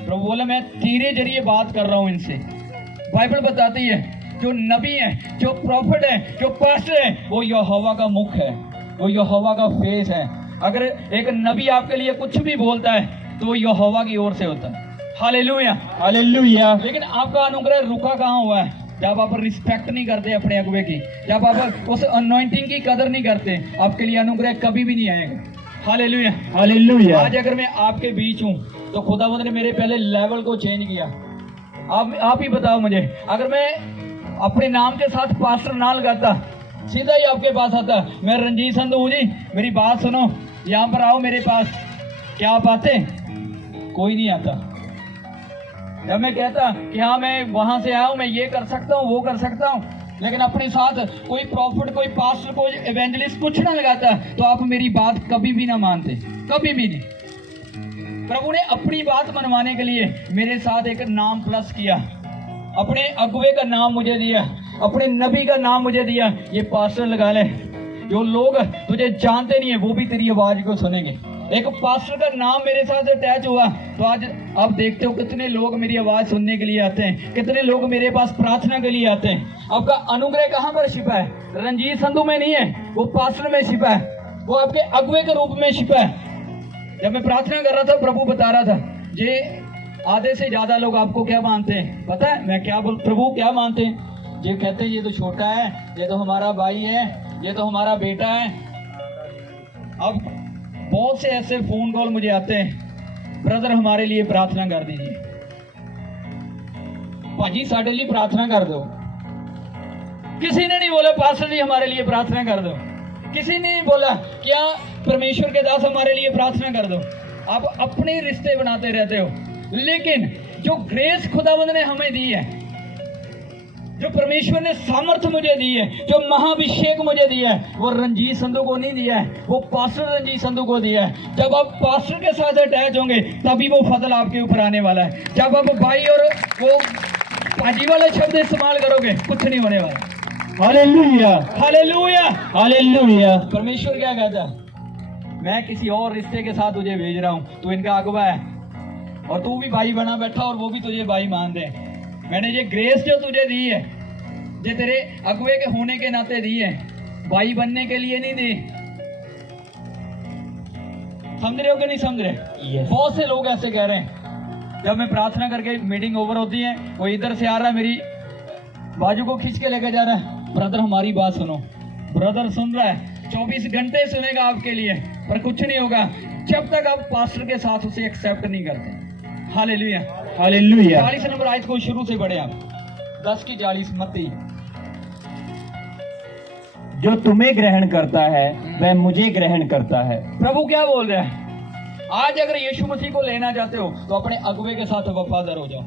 प्रभु बोला मैं तेरे जरिए बात कर रहा हूं इनसे। बाइबल बताती है जो नबी है, जो प्रॉफिट है, जो पास्टर है, वो यहोवा का मुख है, वो यहोवा का फेस है। अगर एक नबी आपके लिए कुछ भी बोलता है तो वो यहोवा की ओर से होता है। Hallelujah, hallelujah. लेकिन आपका अनुग्रह रुका कहाँ हुआ है? जब आप रिस्पेक्ट नहीं करते अपने अगुवे की, जब आप उस अनॉइंटिंग की कदर नहीं करते, आपके लिए अनुग्रह कभी भी नहीं आएगा। Hallelujah, hallelujah. आज अगर मैं आपके बीच हूँ तो खुदावंद ने मेरे पहले लेवल को चेंज किया। आप ही बताओ मुझे, अगर मैं अपने नाम के साथ पास्टर ना लगाता, सीधा ही आपके पास आता, मैं रंजीत संधू हूँ जी, मेरी बात सुनो, यहाँ पर आओ मेरे पास, क्या आप आते? कोई नहीं आता। जब मैं कहता कि हाँ मैं वहां से आया हूं, मैं ये कर सकता हूँ, वो कर सकता हूँ, लेकिन अपने साथ कोई प्रॉफिट, कोई पास्टर, कोई एवेंजलिस्ट कुछ ना लगाता, तो आप मेरी बात कभी भी ना मानते, कभी भी नहीं। प्रभु ने अपनी बात मनवाने के लिए मेरे साथ एक नाम प्लस किया, अपने अगुवे का नाम मुझे दिया, अपने नबी का नाम मुझे दिया, ये पास्टर लगा ले। जो लोग तुझे जानते नहीं है वो भी तेरी आवाज को सुनेंगे। एक पास्टर का नाम मेरे साथ अटैच हुआ तो आज आप देखते हो कितने लोग मेरी आवाज सुनने के लिए आते हैं, कितने लोग मेरे पास प्रार्थना के लिए आते हैं। आपका अनुग्रह कहाँ पर छिपा है? रंजीत संधू में नहीं है, वो पास्टर में छिपा है, वो आपके अगुवे के रूप में छिपा है। जब मैं प्रार्थना कर रहा था, प्रभु बता रहा था, ये आधे से ज्यादा लोग आपको क्या मानते हैं पता है? मैं क्या बोल, प्रभु क्या मानते हैं? ये कहते हैं ये तो छोटा है, ये तो हमारा भाई है, ये तो हमारा बेटा है। अब बहुत से ऐसे फोन कॉल मुझे आते हैं, ब्रदर हमारे लिए प्रार्थना कर दीजिए, भाजी साढ़े लिए प्रार्थना कर दो। किसी ने नहीं बोला पास्टर जी हमारे लिए प्रार्थना कर दो, किसी ने नहीं बोला क्या परमेश्वर के दास हमारे लिए प्रार्थना कर दो। आप अपने रिश्ते बनाते रहते हो, लेकिन जो ग्रेस खुदावंद ने हमें दी है, जो परमेश्वर ने सामर्थ्य मुझे दी है, जो महाभिषेक मुझे दिया है, वो रंजीत संधू को नहीं दिया है, वो पास्टर रंजीत संधू को दिया है। जब आप पास्टर के साथ अटैच होंगे तभी वो फजल आपके ऊपर आने वाला है। जब आप भाई और वो पाजी वाला शब्द इस्तेमाल करोगे कुछ नहीं होने वाला। Hallelujah, hallelujah, hallelujah. परमेश्वर क्या कहता है? मैं किसी और रिश्ते के साथ तुझे भेज रहा हूँ, तू इनका अगुवा है और तू भी भाई बना बैठा और वो भी तुझे भाई मान दे। मैंने ये ग्रेस जो तुझे दी है, जो तेरे अगुवे के होने के नाते दी है, भाई बनने के लिए नहीं दी। समझ रहे हो कि नहीं समझ रहे? Yes. बहुत से लोग ऐसे कह रहे हैं, जब मैं प्रार्थना करके मीटिंग ओवर होती है, वो इधर से आ रहा है, मेरी बाजू को खींच के लेकर जा रहा है, ब्रदर हमारी बात सुनो। ब्रदर सुन रहा है, 24 घंटे सुनेगा आपके लिए, पर कुछ नहीं होगा जब तक आप पास्टर के साथ उसे एक्सेप्ट नहीं करते। Hallelujah, hallelujah. 40 नंबर आयत को शुरू से पढ़े आप, 10 की 40 मत्ती। जो तुम्हें ग्रहण करता है वह मुझे ग्रहण करता है। प्रभु क्या बोल रहा है? आज अगर यीशु मसीह को लेना चाहते हो तो अपने अगुवे के साथ वफादार हो जाओ।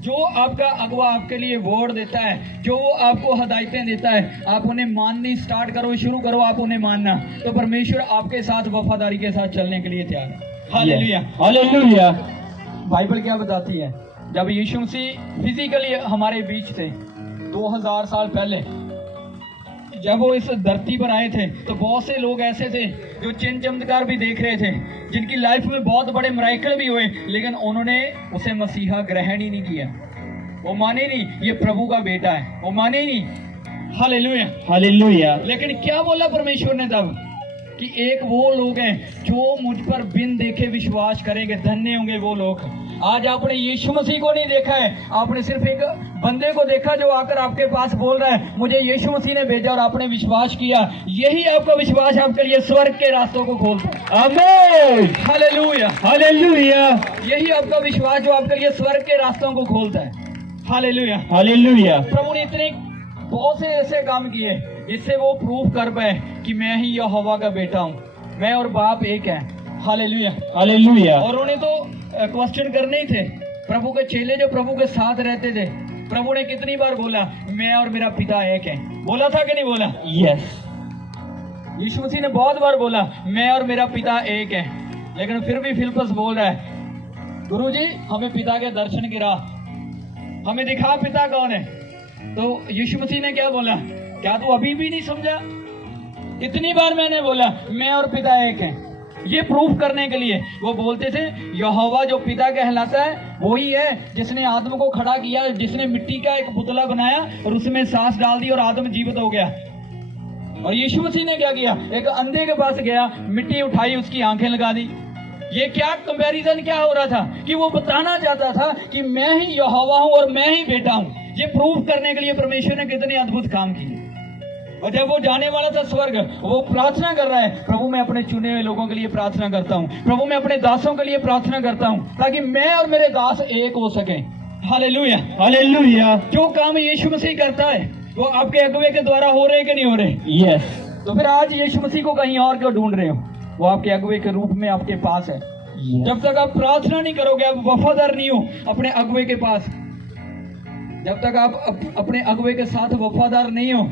जो आपका अगुवा आपके लिए वर्ड देता है, जो वो आपको हदायतें देता है, आप उन्हें माननी स्टार्ट करो, शुरू करो आप उन्हें मानना, तो परमेश्वर आपके साथ वफादारी के साथ चलने के लिए तैयार है। Hallelujah, hallelujah. बाइबल क्या बताती है? जब यीशु मसीह फिजिकली हमारे बीच थे 2000 साल पहले, जब वो इस धरती पर आए थे, तो बहुत से लोग ऐसे थे जो चिन्ह चमत्कार भी देख रहे थे, जिनकी लाइफ में बहुत बड़े मिरेकल भी हुए, लेकिन उन्होंने उसे मसीहा ग्रहण ही नहीं किया। वो माने नहीं ये प्रभु का बेटा है, वो माने ही नहीं। Hallelujah, hallelujah. लेकिन क्या बोला परमेश्वर ने तब? कि एक वो लोग हैं जो मुझ पर बिन देखे विश्वास करेंगे, धन्य होंगे वो लोग। आज आपने यीशु मसीह को नहीं देखा है, आपने सिर्फ एक बंदे को देखा जो आकर आपके पास बोल रहा है मुझे यीशु मसीह ने भेजा, और आपने विश्वास किया। यही आपका विश्वास आपके लिए स्वर्ग के रास्तों को खोलता है। आमीन, हालेलुया, हालेलुया, यही आपका विश्वास जो आपके लिए स्वर्ग के रास्तों को खोलता है। Hallelujah, hallelujah. प्रभु ने इतने बहुत से ऐसे काम किए जिससे वो प्रूफ कर पाए कि मैं ही यहोवा का बेटा हूँ, मैं और बाप एक है। Hallelujah, hallelujah. और उन्हें तो क्वेश्चन करने ही थे। प्रभु के चेले जो प्रभु के साथ रहते थे, प्रभु ने कितनी बार बोला मैं और मेरा पिता एक है, बोला था कि नहीं बोला? यस, यीशु मसीह ने बहुत बार बोला मैं और मेरा पिता एक है, लेकिन फिर भी फिलिप्पस बोल रहा है गुरुजी हमें पिता के दर्शन गिरा, हमें दिखा पिता कौन है। तो यीशु मसीह ने क्या बोला, क्या तू अभी भी नहीं समझा? इतनी बार मैंने बोला मैं और पिता एक हैं। ये प्रूफ करने के लिए वो बोलते थे यहोवा जो पिता कहलाता है वही है जिसने आदम को खड़ा किया, जिसने मिट्टी का एक पुतला बनाया और उसमें सांस डाल दी और आदम जीवित हो गया। और यीशु मसीह ने क्या किया, एक अंधे के पास गया, मिट्टी उठाई, उसकी आंखें लगा दी। ये क्या कंपैरिजन क्या हो रहा था कि वो बताना चाहता था कि मैं ही यहोवा हूं और मैं ही बेटा हूं। ये प्रूफ करने के लिए परमेश्वर ने कितने अद्भुत काम किए। और जब वो जाने वाला था स्वर्ग, वो प्रार्थना कर रहा है, प्रभु मैं अपने चुने हुए लोगों के लिए प्रार्थना करता हूँ, प्रभु मैं अपने दासों के लिए प्रार्थना करता हूँ ताकि मैं और मेरे दास एक हो सके। Hallelujah, hallelujah. जो काम यीशु मसीह करता है वो आपके अगुवे के द्वारा हो रहे कि नहीं हो रहे? यस। तो फिर आज यीशु मसीह को कहीं और क्यों ढूंढ रहे हो? वो आपके अगुवे के रूप में आपके पास है। जब तक आप प्रार्थना नहीं करोगे, आप वफादार नहीं हो अपने अगुवे के पास, जब तक आप अपने अगुवे के साथ वफादार नहीं हो,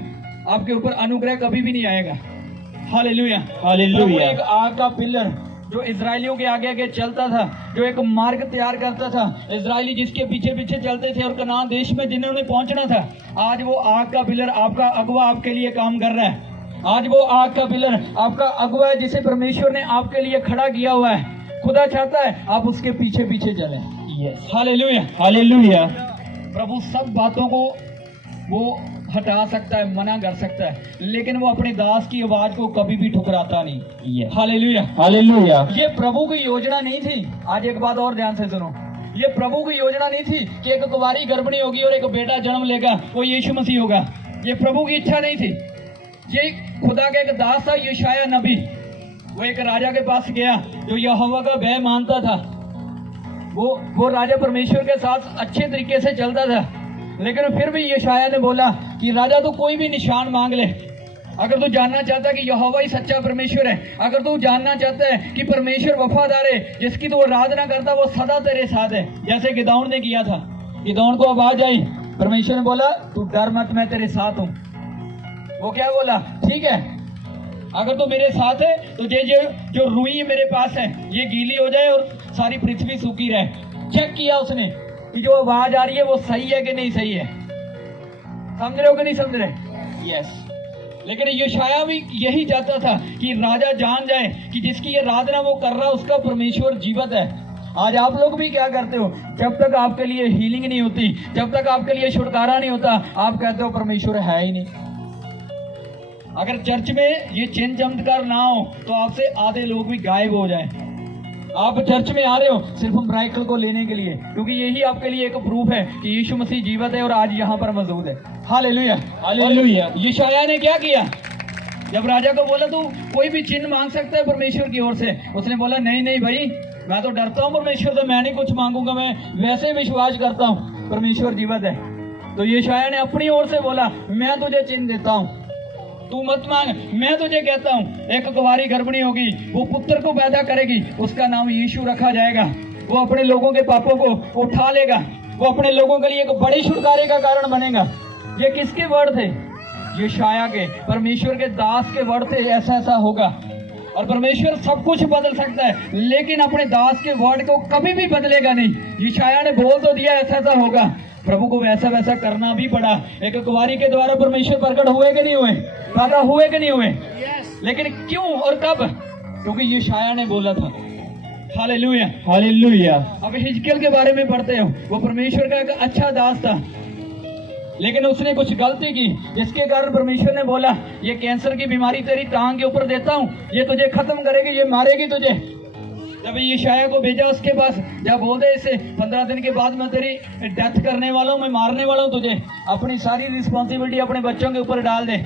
आपके ऊपर अनुग्रह कभी भी नहीं आएगा। Hallelujah, hallelujah. एक आग का पिलर जो इजरायलियों के आगे आगे चलता था, जो एक मार्ग तैयार करता था, इजरायली जिसके पीछे पीछे चलते थे और कनान देश में जिन्होंने पहुंचना था, आज वो आग का पिलर आपका अगुवा आपके लिए काम कर रहा है। आज वो आग का पिलर आपका अगुवा है जिसे परमेश्वर ने आपके लिए खड़ा किया हुआ है। खुदा चाहता है आप उसके पीछे पीछे चलें। Yes, hallelujah, hallelujah. प्रभु सब बातों को वो हटा सकता है, मना कर सकता है, लेकिन वो अपने दास की आवाज को कभी भी ठुकराता नहीं। Yes, hallelujah, hallelujah. ये प्रभु की योजना नहीं थी। आज एक बात और ध्यान से सुनो, ये प्रभु की योजना नहीं थी कि एक कुंवारी गर्भिणी होगी और एक बेटा जन्म लेगा, वो यीशु मसीह होगा। ये प्रभु की इच्छा नहीं थी। ये खुदा का एक दास था यशायाह नबी, वो एक राजा के पास गया जो यहोवा का भय मानता था। वो राजा परमेश्वर के साथ अच्छे तरीके से चलता था, लेकिन फिर भी यशायाह ने बोला कि राजा तू कोई भी निशान मांग ले, अगर तू जानना चाहता है कि यहोवा ही सच्चा परमेश्वर है, अगर तू जानना चाहता है कि परमेश्वर वफादार है, जिसकी तू आराधना करता वो सदा तेरे साथ है, जैसे गिदौन ने किया था। गिदौन को आवाज आई, परमेश्वर ने बोला तू डर मत, मैं तेरे साथ हूँ। वो क्या बोला, ठीक है अगर तू मेरे साथ है तो जो रुई मेरे पास है ये गीली हो जाए और सारी पृथ्वी सूखी रहे। चेक किया उसने कि जो आवाज आ रही है वो सही है कि नहीं सही है। समझ रहे हो कि नहीं समझ रहे? यस। लेकिन यशायाह भी यही चाहता था कि राजा जान जाए कि जिसकी ये आराधना वो कर रहा है उसका परमेश्वर जीवित है। आज आप लोग भी क्या करते हो, जब तक आपके लिए हीलिंग नहीं होती, जब तक आपके लिए छुटकारा नहीं होता, आप कहते हो परमेश्वर है ही नहीं। अगर चर्च में ये चिन्ह चमत्कार ना हो तो आपसे आधे लोग भी गायब हो जाएं। आप चर्च में आ रहे हो सिर्फ मिरेकल को लेने के लिए, क्योंकि यही आपके लिए एक प्रूफ है कि यीशु मसीह जीवित है और आज यहाँ पर मौजूद है। Hallelujah, hallelujah. यशायाह ने क्या किया, जब राजा को बोला तू कोई भी चिन्ह मांग सकता है परमेश्वर की ओर से, उसने बोला नहीं नहीं भाई, मैं तो डरता हूँ परमेश्वर से, मैं नहीं कुछ मांगूंगा, मैं वैसे विश्वास करता हूँ परमेश्वर जीवित है। तो यशायाह ने अपनी ओर से बोला मैं तुझे चिन्ह देता हूँ, तू मत मांग, मैं तुझे कहता हूँ एक कुंवारी गर्भिणी होगी, वो पुत्र को पैदा करेगी, उसका नाम यीशु रखा जाएगा। वो अपने लोगों के पापों को उठा लेगा, वो अपने लोगों के लिए एक बड़े छुटकारे का कारण बनेगा। ये किसके वर्ड थे? यशायाह के, परमेश्वर के दास के वर्ड थे। ऐसा ऐसा होगा। और परमेश्वर सब कुछ बदल सकता है, लेकिन अपने दास के वर्ड को कभी भी बदलेगा नहीं। यशायाह ने बोल तो दिया ऐसा ऐसा होगा, प्रभु को वैसा वैसा करना भी पड़ा। एक कुंवारी के द्वारा परमेश्वर प्रकट हुए कि नहीं हुए, पैदा हुए कि नहीं हुए? लेकिन क्यों और कब? क्योंकि यशायाह ने बोला था। Hallelujah, hallelujah. अब हिजकियेल के बारे में पढ़ते हो, वो परमेश्वर का एक अच्छा दास था। लेकिन उसने कुछ गलती की, जिसके कारण परमेश्वर ने बोला ये कैंसर की बीमारी तेरी टांग के ऊपर देता हूँ, ये तुझे खत्म करेगी, ये मारेगी तुझे। जब यशायाह को भेजा उसके पास, जब बोल दे इसे 15 दिन के बाद मैं तेरी डेथ करने वाला हूँ, मैं मारने वाला हूँ तुझे, अपनी सारी रिस्पॉन्सिबिलिटी अपने बच्चों के ऊपर डाल दे,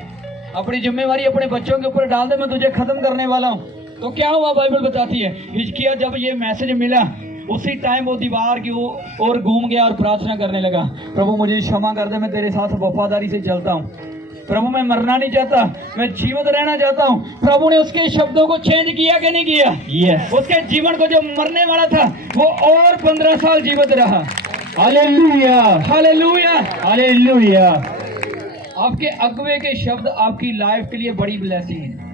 अपनी जिम्मेवारी अपने बच्चों के ऊपर डाल दे, मैं तुझे खत्म करने वाला हूँ। तो क्या हुआ, बाइबल बताती है हिजकिय्याह जब ये मैसेज मिला उसी टाइम वो दीवार की ओर घूम गया और प्रार्थना करने लगा, प्रभु मुझे क्षमा कर दे, मैं तेरे साथ वफादारी से चलता हूँ, प्रभु मैं मरना नहीं चाहता, मैं जीवित रहना चाहता हूँ। प्रभु ने उसके शब्दों को चेंज किया कि नहीं किया? Yes. उसके जीवन को जो मरने वाला था वो और 15 साल जीवित रहा। Hallelujah, hallelujah. हालेलुया। आपके अगुवे के शब्द आपकी लाइफ के लिए बड़ी ब्लेसिंग है।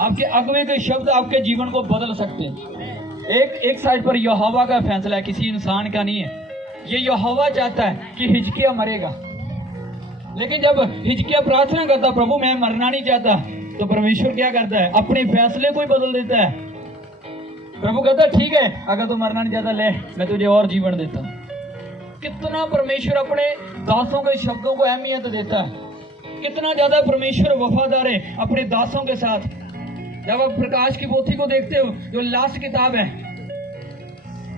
आपके अगुवे के शब्द आपके जीवन को बदल सकते हैं। एक साइड पर यहोवा का फैसला है, किसी इंसान का नहीं है। ये यहोवा चाहता है कि हिजकिय्याह मरेगा, लेकिन जब हिजकिय्याह प्रार्थना करता प्रभु मैं मरना नहीं चाहता, तो परमेश्वर क्या करता है, अपने फैसले को ही बदल देता है। प्रभु कहता है ठीक है, अगर तू मरना नहीं चाहता ले, मैं तुझे और जीवन देता हूं। कितना परमेश्वर अपने दासों के शब्दों को अहमियत देता है, कितना ज्यादा परमेश्वर वफादार है अपने दासों के साथ। जब आप प्रकाश की पोथी को देखते हो, जो लास्ट किताब है,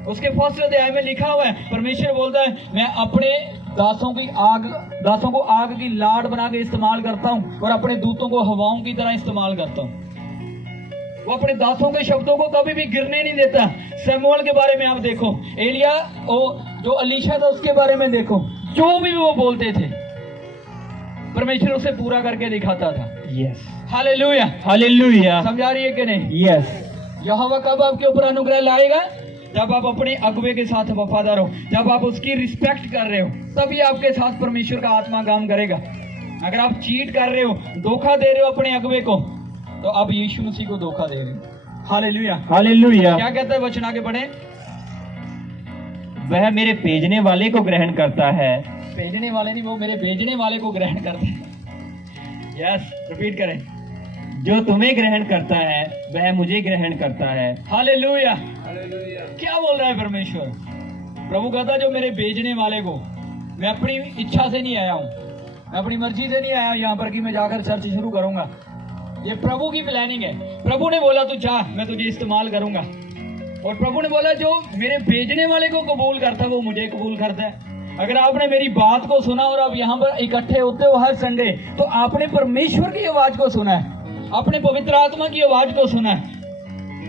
उसके फर्स्ट अध्याय में लिखा हुआ है, परमेश्वर बोलता है मैं अपने दासों को आग की लाड़ बना के इस्तेमाल करता हूं और अपने दूतों को हवाओं की तरह इस्तेमाल करता हूं। वो अपने दासों के शब्दों को कभी भी गिरने नहीं देता। शमूएल के बारे में आप देखो, एलिया जो अलीशा था उसके बारे में देखो, जो भी वो बोलते थे परमेश्वर उसे पूरा करके दिखाता था। Yes, hallelujah, hallelujah. समझा रही है कि नहीं? यस। यहोवा कब आपके ऊपर अनुग्रह लाएगा? जब आप अपने अगुवे के साथ वफादार हो, जब आप उसकी रिस्पेक्ट कर रहे हो, तभी आपके साथ परमेश्वर का आत्मा काम करेगा। अगर आप चीट कर रहे हो, धोखा दे रहे हो अपने अगुवे को, तो आप यीशु मसीह को धोखा दे रहे हो। Hallelujah, hallelujah. क्या कहता है वचन आगे बढ़े? वह मेरे भेजने वाले को ग्रहण करता है। भेजने वाले नहीं, वो मेरे भेजने वाले को ग्रहण करता है। यस, रिपीट करें। जो तुम्हें ग्रहण करता है वह मुझे ग्रहण करता है। हालेलुया। क्या बोल रहा है परमेश्वर? प्रभु कहता जो मेरे भेजने वाले को, मैं अपनी इच्छा से नहीं आया हूं, मैं अपनी मर्जी से नहीं आया यहाँ पर कि मैं जाकर चर्च शुरू करूंगा। ये प्रभु की प्लानिंग है। प्रभु ने बोला तू जा, मैं तुझे इस्तेमाल करूंगा। और प्रभु ने बोला जो मेरे भेजने वाले को कबूल करता है वो मुझे कबूल करता है। अगर आपने मेरी बात को सुना और आप यहाँ पर इकट्ठे होते हो हर संडे, तो आपने परमेश्वर की आवाज को सुना है, आपने पवित्र आत्मा की आवाज को सुना है,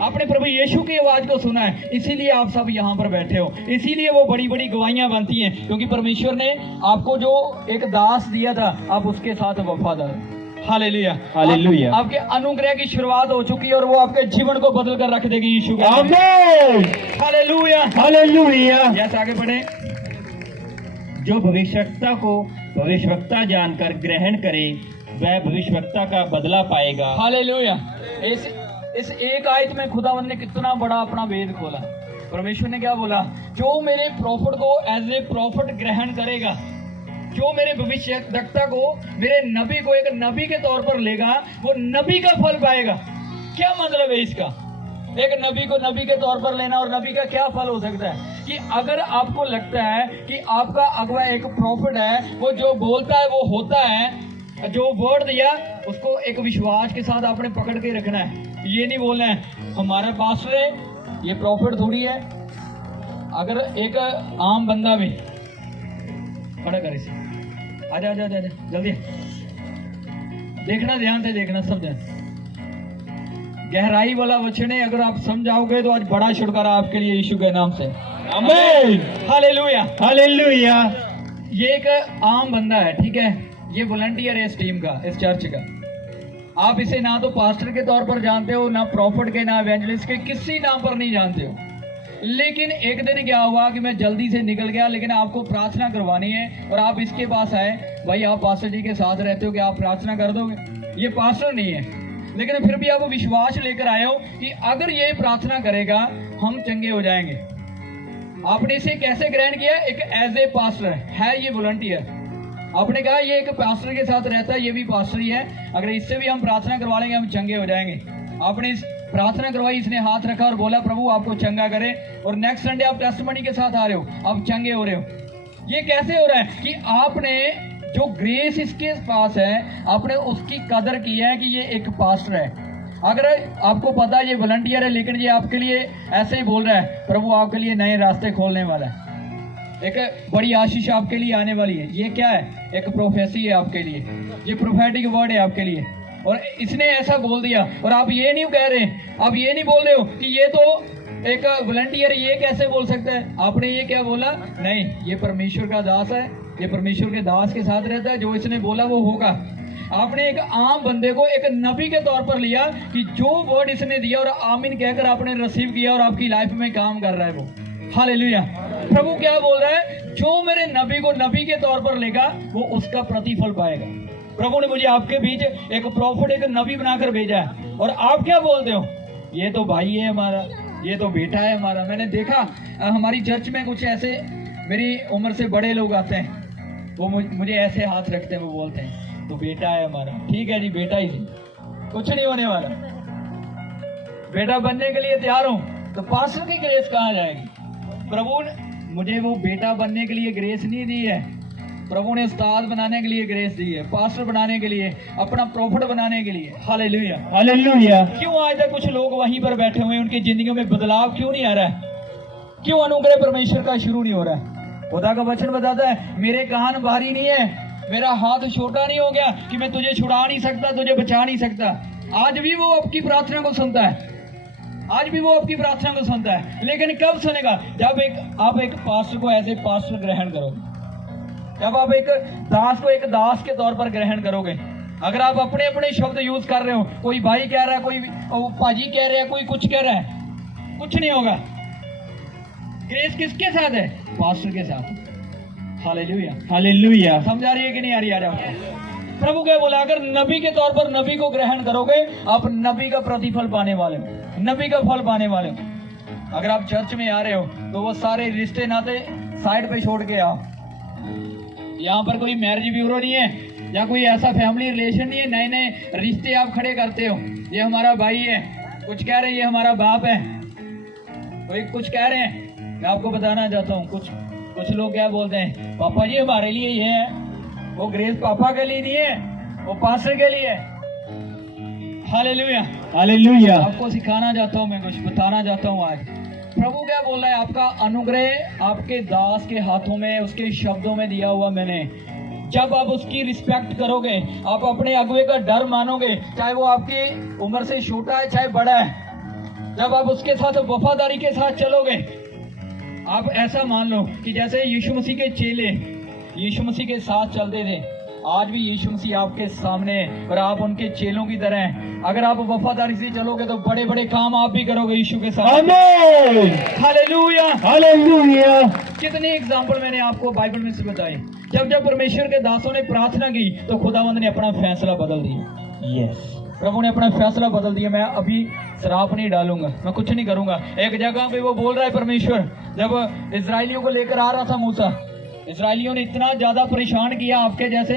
आपने प्रभु यीशु की आवाज को सुना है, इसीलिए आप सब यहाँ पर बैठे हो। इसीलिए वो बड़ी बड़ी गवाहियां बनती हैं, क्योंकि परमेश्वर ने आपको जो एक दास दिया था, आप उसके साथ वफादार। Hallelujah, hallelujah. आपके अनुग्रह की शुरुआत हो चुकी है और वो आपके जीवन को बदल कर रख देगी यीशु के। आमीन। Hallelujah, hallelujah. यस, आगे बढ़े। जो भविष्यवक्ता को भविष्यवक्ता जानकर ग्रहण करे वह भविष्यवक्ता का बदला पाएगा। हालेलुया। इस एक आयत में खुदावंद ने कितना बड़ा अपना वेद खोला। परमेश्वर ने क्या बोला? जो मेरे प्रॉफिट को एज ए प्रॉफिट ग्रहण करेगा, जो मेरे भविष्यवक्ता को, मेरे नबी को एक नबी के तौर पर लेगा, वो नबी का फल पाएगा। क्या मतलब है इसका? एक नबी को नबी के तौर पर लेना, और नबी का क्या फल हो सकता है कि अगर आपको लगता है कि आपका अगवा एक प्रॉफिट है, वो जो बोलता है वो होता है, जो वर्ड दिया उसको एक विश्वास के साथ आपने पकड़ के रखना है। ये नहीं बोलना है हमारे पास है, ये प्रॉफिट थोड़ी है। अगर एक आम बंदा भी खड़ा कर इसे, आजा आजा आजा जल्दी देखना, ध्यान से देखना, सब ध्यान, गहराई वाला वचन है। अगर आप समझाओगे तो आज बड़ा छुटकारा आपके लिए यीशु के नाम से। आमीन। Hallelujah, hallelujah. ये एक आम बंदा है, ठीक है, ये वॉलंटियर है इस टीम का, इस चर्च का। आप इसे ना तो पास्टर के तौर पर जानते हो, ना प्रॉफिट के, ना एवेंजलिस्ट के, किसी नाम पर नहीं जानते हो। लेकिन एक दिन क्या हुआ कि मैं जल्दी से निकल गया, लेकिन आपको प्रार्थना करवानी है और आप इसके पास आए। भाई आप पास्टर जी के साथ रहते हो, कि आप प्रार्थना कर दोगे? ये पास्टर नहीं है, लेकिन फिर भी आप विश्वास लेकर आए हो कि अगर ये प्रार्थना करेगा हम चंगे हो जाएंगे। आपने इसे कैसे ग्रहण किया? एक एज ए पास्टर है, ये वॉलंटियर। आपने कहा ये एक पास्टर के साथ रहता है, ये भी पास्टर ही है, अगर इससे भी हम प्रार्थना करवा लेंगे हम चंगे हो जाएंगे। आपने इस प्रार्थना करवाई, इसने हाथ रखा और बोला प्रभु आपको चंगा करे, और नेक्स्ट संडे आप टेस्टिमनी के साथ आ रहे हो, आप चंगे हो रहे हो। ये कैसे हो रहा है कि आपने जो ग्रेस इसके पास है, आपने उसकी कदर की है कि ये एक पास्टर है। अगर आपको पता है ये वॉलंटियर है, लेकिन ये आपके लिए ऐसे ही बोल रहा है, प्रभु आपके लिए नए रास्ते खोलने वाला है, एक बड़ी आशीष आपके लिए आने वाली है। ये क्या है? एक प्रोफेसी है आपके लिए, ये प्रोफेटिक वर्ड है आपके लिए। और इसने ऐसा बोल दिया, और आप ये नहीं कह रहे, आप ये नहीं बोल रहे हो कि ये तो एक वॉलंटियर, ये कैसे बोल सकता है। आपने ये क्या बोला? नहीं, ये परमेश्वर का दास है, ये परमेश्वर के दास के साथ रहता है, जो इसने बोला वो होगा। आपने एक आम बंदे को एक नबी के तौर पर लिया कि जो वर्ड इसने दिया और आमीन कहकर आपने रिसीव किया और आपकी लाइफ में काम कर रहा है वो। हालेलुया। प्रभु क्या बोल रहा है? जो मेरे नबी को नबी के तौर पर लेगा वो उसका प्रतिफल पाएगा। प्रभु ने मुझे आपके बीच एक प्रॉफिट, एक नबी बनाकर भेजा है, और आप क्या बोलते हो? ये तो भाई है हमारा, ये तो बेटा है हमारा। मैंने देखा हमारी चर्च में कुछ ऐसे मेरी उम्र से बड़े लोग आते हैं, वो मुझे ऐसे हाथ रखते हैं, वो बोलते हैं तो बेटा है हमारा। ठीक है जी, बेटा ही, कुछ नहीं होने वाला। बेटा बनने के लिए तैयार हूं तो पास्टर की ग्रेस कहां जाएगी? प्रभु ने मुझे वो बेटा बनने के लिए ग्रेस नहीं दी है, प्रभु ने उस्ताद बनाने के लिए ग्रेस दी है, पास्टर बनाने के लिए, अपना प्रॉफिट बनाने के लिए। Hallelujah, hallelujah. क्यों आज तक कुछ लोग वहीं पर बैठे हुए हैं, उनकी जिंदगी में बदलाव क्यों नहीं आ रहा है? क्यों अनुग्रह परमेश्वर का शुरू नहीं हो रहा है? खुदा का वचन बताता है, मेरे कान भारी नहीं है, मेरा हाथ छोटा नहीं हो गया कि मैं तुझे छुड़ा नहीं सकता, तुझे बचा नहीं सकता। आज भी वो आपकी प्रार्थना को सुनता है, आज भी वो आपकी प्रार्थना को सुनता है, लेकिन कब सुनेगा? जब आप एक पास्टर को एज ए पास्टर ग्रहण करोगे, जब आप एक दास को एक दास के तौर पर ग्रहण करोगे। अगर आप अपने अपने शब्द यूज कर रहे हो, कोई भाई कह रहा है, कोई पाजी कह रहे हैं, कोई कुछ कह रहा है, कुछ नहीं होगा। ग्रेस किसके साथ है? पास्टर के साथ। Hallelujah, hallelujah. समझ आ रही है कि नहीं आ रही? आ जाओ। प्रभु क्या बोला? अगर नबी के तौर पर नबी को ग्रहण करोगे, आप नबी का प्रतिफल पाने वाले हो, नबी का फल पाने वाले हो। अगर आप चर्च में आ रहे हो तो वो सारे रिश्ते नाते साइड पे छोड़ के आओ। यहाँ पर कोई मैरिज ब्यूरो नहीं है, या कोई ऐसा फैमिली रिलेशन नहीं है, नए नए रिश्ते आप खड़े करते हो। ये हमारा भाई है, कुछ कह रहे हैं, ये हमारा बाप है, कोई कुछ कह रहे हैं। मैं आपको बताना चाहता हूँ, कुछ लोग क्या बोलते हैं, पापा जी हमारे लिए ये है। वो ग्रेस पापा के लिए नहीं है, वो पास्टर के लिए है। Hallelujah, hallelujah. आपको सिखाना चाहता हूँ, मैं कुछ बताना चाहता हूँ आज। प्रभु क्या बोल रहा है? आपका अनुग्रह आपके दास के हाथों में, उसके शब्दों में दिया हुआ मैंने। जब आप उसकी रिस्पेक्ट करोगे, आप अपने अगुवे का डर मानोगे, चाहे वो आपकी उम्र से छोटा है चाहे बड़ा है, जब आप उसके साथ वफादारी के साथ चलोगे, आप ऐसा मान लो कि जैसे यीशु मसीह के चेले यीशु मसीह के साथ चलते थे, आज भी यीशु मसीह आपके सामने है और आप उनके चेलों की तरह हैं। अगर आप वफादारी से चलोगे तो बड़े बड़े काम आप भी करोगे यीशु के साथ। आमीन। Hallelujah, hallelujah. कितनी एग्जाम्पल मैंने आपको बाइबल में से बताई। जब जब परमेश्वर के दासों ने प्रार्थना की तो खुदावंद ने अपना फैसला बदल दिया। यस, प्रभु ने अपना फैसला बदल दिया। मैं अभी शराब नहीं डालूंगा, मैं कुछ नहीं करूंगा। एक जगह पे वो बोल रहा है परमेश्वर, जब इजराइलियों को लेकर आ रहा था मूसा, इजराइलियों ने इतना ज्यादा परेशान किया आपके जैसे,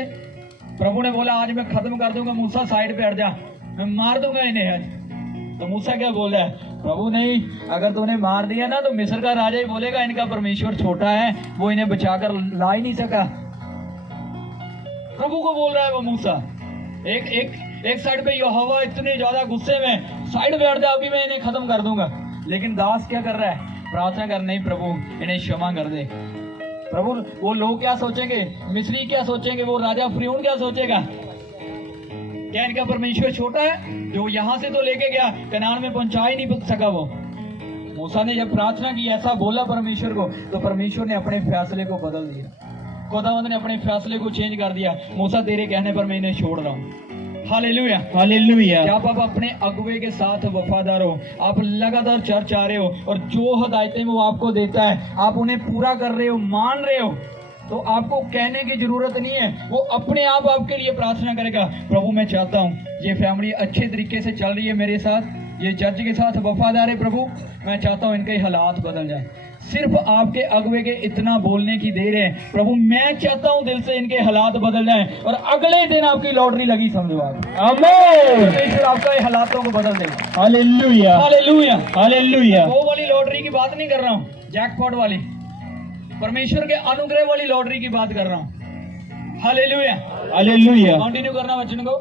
प्रभु ने बोला आज मैं खत्म कर दूंगा, मूसा साइड पे हट जा, मैं मार दूंगा इन्हें आज। तो मूसा क्या बोल रहा है? प्रभु नहीं, अगर तूने मार दिया ना तो मिस्र का राजा ही बोलेगा इनका परमेश्वर छोटा है, वो इन्हें बचाकर ला ही नहीं सका। प्रभु को बोल रहा है वो मूसा। एक साइड पे यहोवा इतने ज्यादा गुस्से में, साइड पे हट जा, अभी मैं इन्हें खत्म कर दूंगा। लेकिन दास क्या कर रहा है? प्रार्थना कर, नहीं प्रभु इन्हें क्षमा कर दे। प्रभु, वो लोग क्या सोचेंगे, मिस्री क्या सोचेंगे, वो राजा फिरौन क्या सोचेगा? क्या इनका परमेश्वर छोटा है जो यहाँ से तो लेके गया, कनान में पहुंचा ही नहीं सका? वो मूसा ने जब प्रार्थना की, ऐसा बोला परमेश्वर को, तो परमेश्वर ने अपने फैसले को बदल दिया। खुदावंद ने अपने फैसले को चेंज कर दिया। मूसा तेरे कहने पर मैं इन्हें छोड़ रहा हूँ। Hallelujah, hallelujah. जब आप अपने अगुवे के साथ वफादार हो, आप लगातार चर्च आ रहे हो और जो हदायतें वो आपको देता है आप उन्हें पूरा कर रहे हो, मान रहे हो, तो आपको कहने की जरूरत नहीं है, वो अपने आप आपके लिए प्रार्थना करेगा। प्रभु मैं चाहता हूँ ये फैमिली अच्छे तरीके से चल रही है मेरे साथ, ये चर्च के साथ वफादार है प्रभु, मैं चाहता हूँ इनके हालात बदल जाए। सिर्फ आपके अगुवे के इतना बोलने की देर है प्रभु, मैं चाहता हूँ दिल से इनके हालात बदल जाएं और अगले दिन आपकी लॉटरी लगी समझो आप। आमीन। परमेश्वर आपका ये हालातों को बदल देगा। Hallelujah, hallelujah, hallelujah. वो वाली लॉटरी की बात नहीं कर रहा हूँ, जैकपॉट वाली, परमेश्वर के अनुग्रह वाली लॉटरी की बात कर रहा हूँ। हालेलुया। हालेलुया। कंटिन्यू करना वचन को।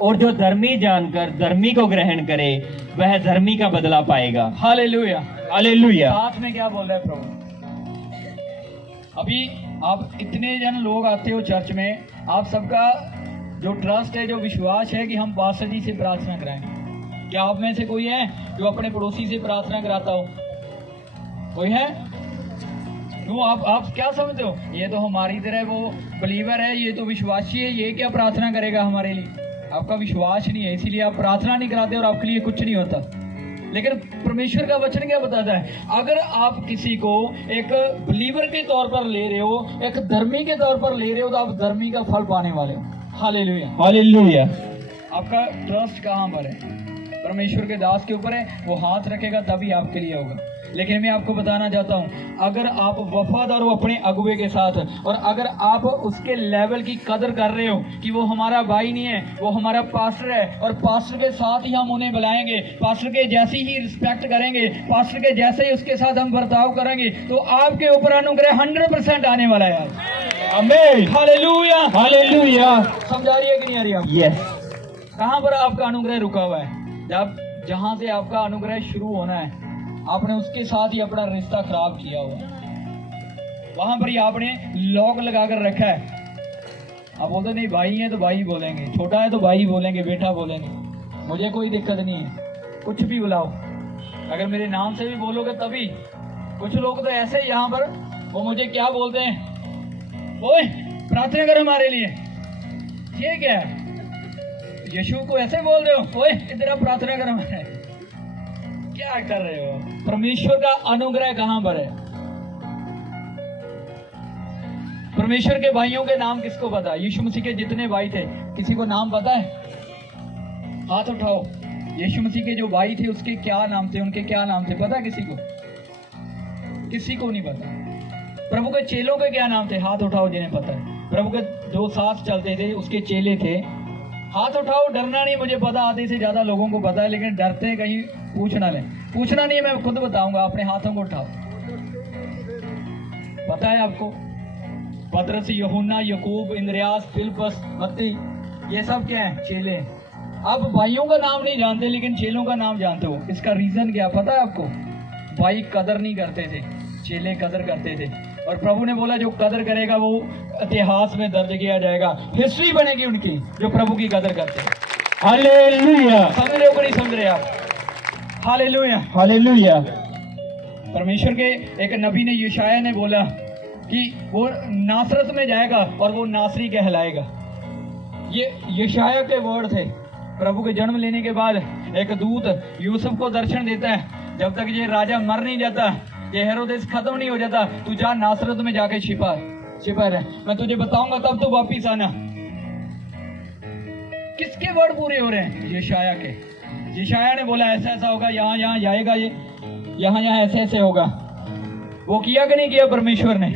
और जो धर्मी जानकर धर्मी को ग्रहण करे वह धर्मी का बदला पाएगा। हालेलुया। हालेलुया। साथ में क्या बोल रहा है प्रभु? अभी आप इतने जन लोग आते हो चर्च में, आप सबका जो ट्रस्ट है, जो विश्वास है कि हम पास्टर जी से प्रार्थना कराएं। क्या आप में से कोई है जो अपने पड़ोसी से प्रार्थना कराता हो? कोई है? क्यों आप क्या समझते हो? ये तो हमारी तरह वो बिलीवर है, ये तो विश्वासी है, ये क्या प्रार्थना करेगा हमारे लिए? आपका विश्वास नहीं है, इसीलिए आप प्रार्थना नहीं कराते और आपके लिए कुछ नहीं होता। लेकिन परमेश्वर का वचन क्या बताता है? अगर आप किसी को एक बिलीवर के तौर पर ले रहे हो, एक धर्मी के तौर पर ले रहे हो, तो आप धर्मी का फल पाने वाले हो। हालेलुया। हालेलुया। आपका ट्रस्ट कहाँ पर है? परमेश्वर के दास के ऊपर है, वो हाथ रखेगा तभी आपके लिए होगा। लेकिन मैं आपको बताना चाहता हूँ, अगर आप वफादार हो अपने अगुवे के साथ, और अगर आप उसके लेवल की कदर कर रहे हो कि वो हमारा भाई नहीं है, वो हमारा पास्टर है, और पास्टर के साथ ही हम उन्हें बुलाएंगे, पास्टर के जैसी ही रिस्पेक्ट करेंगे, पास्टर के जैसे ही उसके साथ हम बर्ताव करेंगे, तो आपके ऊपर अनुग्रह 100% आने वाला है। आमीन। हालेलुया। हालेलुया। समझा रही है कि नहीं आ रही आप? यस। कहाँ पर आपका अनुग्रह रुका हुआ है? जहां से आपका अनुग्रह शुरू होना है, आपने उसके साथ ही अपना रिश्ता खराब किया हुआ, वहां पर ही आपने लॉक लगाकर रखा है। आप बोलते नहीं, भाई है तो भाई बोलेंगे, छोटा है तो भाई बोलेंगे, बेटा बोलेंगे, मुझे कोई दिक्कत नहीं है, कुछ भी बुलाओ, अगर मेरे नाम से भी बोलोगे तभी। कुछ लोग तो ऐसे यहाँ पर वो मुझे क्या बोलते हैं, ओए प्रार्थना कर हमारे लिए। ये क्या है? यीशु को ऐसे बोल रहे हो, ओए इधर आप प्रार्थना कर हमारे। क्या कर रहे हो? परमेश्वर का अनुग्रह कहां पर है? परमेश्वर के भाइयों के नाम किसको पता है? यीशु मसीह के जितने भाई थे, किसी को नाम पता है? हाथ उठाओ। यीशु मसीह के जो भाई थे उसके क्या नाम थे, उनके क्या नाम थे, पता किसी को? किसी को नहीं पता। प्रभु के चेलों के क्या नाम थे? हाथ उठाओ जिन्हें पता है। प्रभु के जो साथ चलते थे उसके चेले थे, हाथ उठाओ। डरना नहीं, मुझे पता आधे से ज्यादा लोगों को पता है, लेकिन डरते कहीं पूछना नहीं है, मैं खुद बताऊंगा। अपने हाथों को उठाओ। पता है आपको? पतरस, यूहन्ना, याकूब, इंद्रियास, फिलिप्पस, मत्ती, ये सब क्या है? चेले। आप भाइयों का नाम नहीं जानते लेकिन चेलों का नाम जानते हो। इसका रीजन क्या पता है आपको? भाई कदर नहीं करते थे, चेले कदर करते थे। और प्रभु ने बोला जो कदर करेगा वो इतिहास में दर्ज किया जाएगा, हिस्ट्री बनेगी उनकी, जो प्रभु की कदर करते हैं। हालेलुया। समझ रहे हो कि नहीं समझ रहे आप? हालेलुया। हालेलुया। परमेश्वर के एक नबी ने, यशाया ने बोला कि वो नासरत में जाएगा और वो नासरी कहलाएगा। ये यशाया के वर्ड थे। प्रभु के जन्म लेने के बाद एक दूत यूसुफ को दर्शन देता है, जब तक ये राजा मर नहीं जाता, ये हेरोदेस खत्म नहीं हो जाता, तू जा नासरत में जाके छिपा रहे, मैं तुझे बताऊंगा तब तो वापिस आना। किसके वर्ड पूरे हो रहे हैं? यशाया के। यशाया ने बोला ऐसा ऐसा होगा, यहाँ जाएगा, ये यहाँ ऐसे ऐसे होगा। वो किया कि नहीं किया परमेश्वर ने?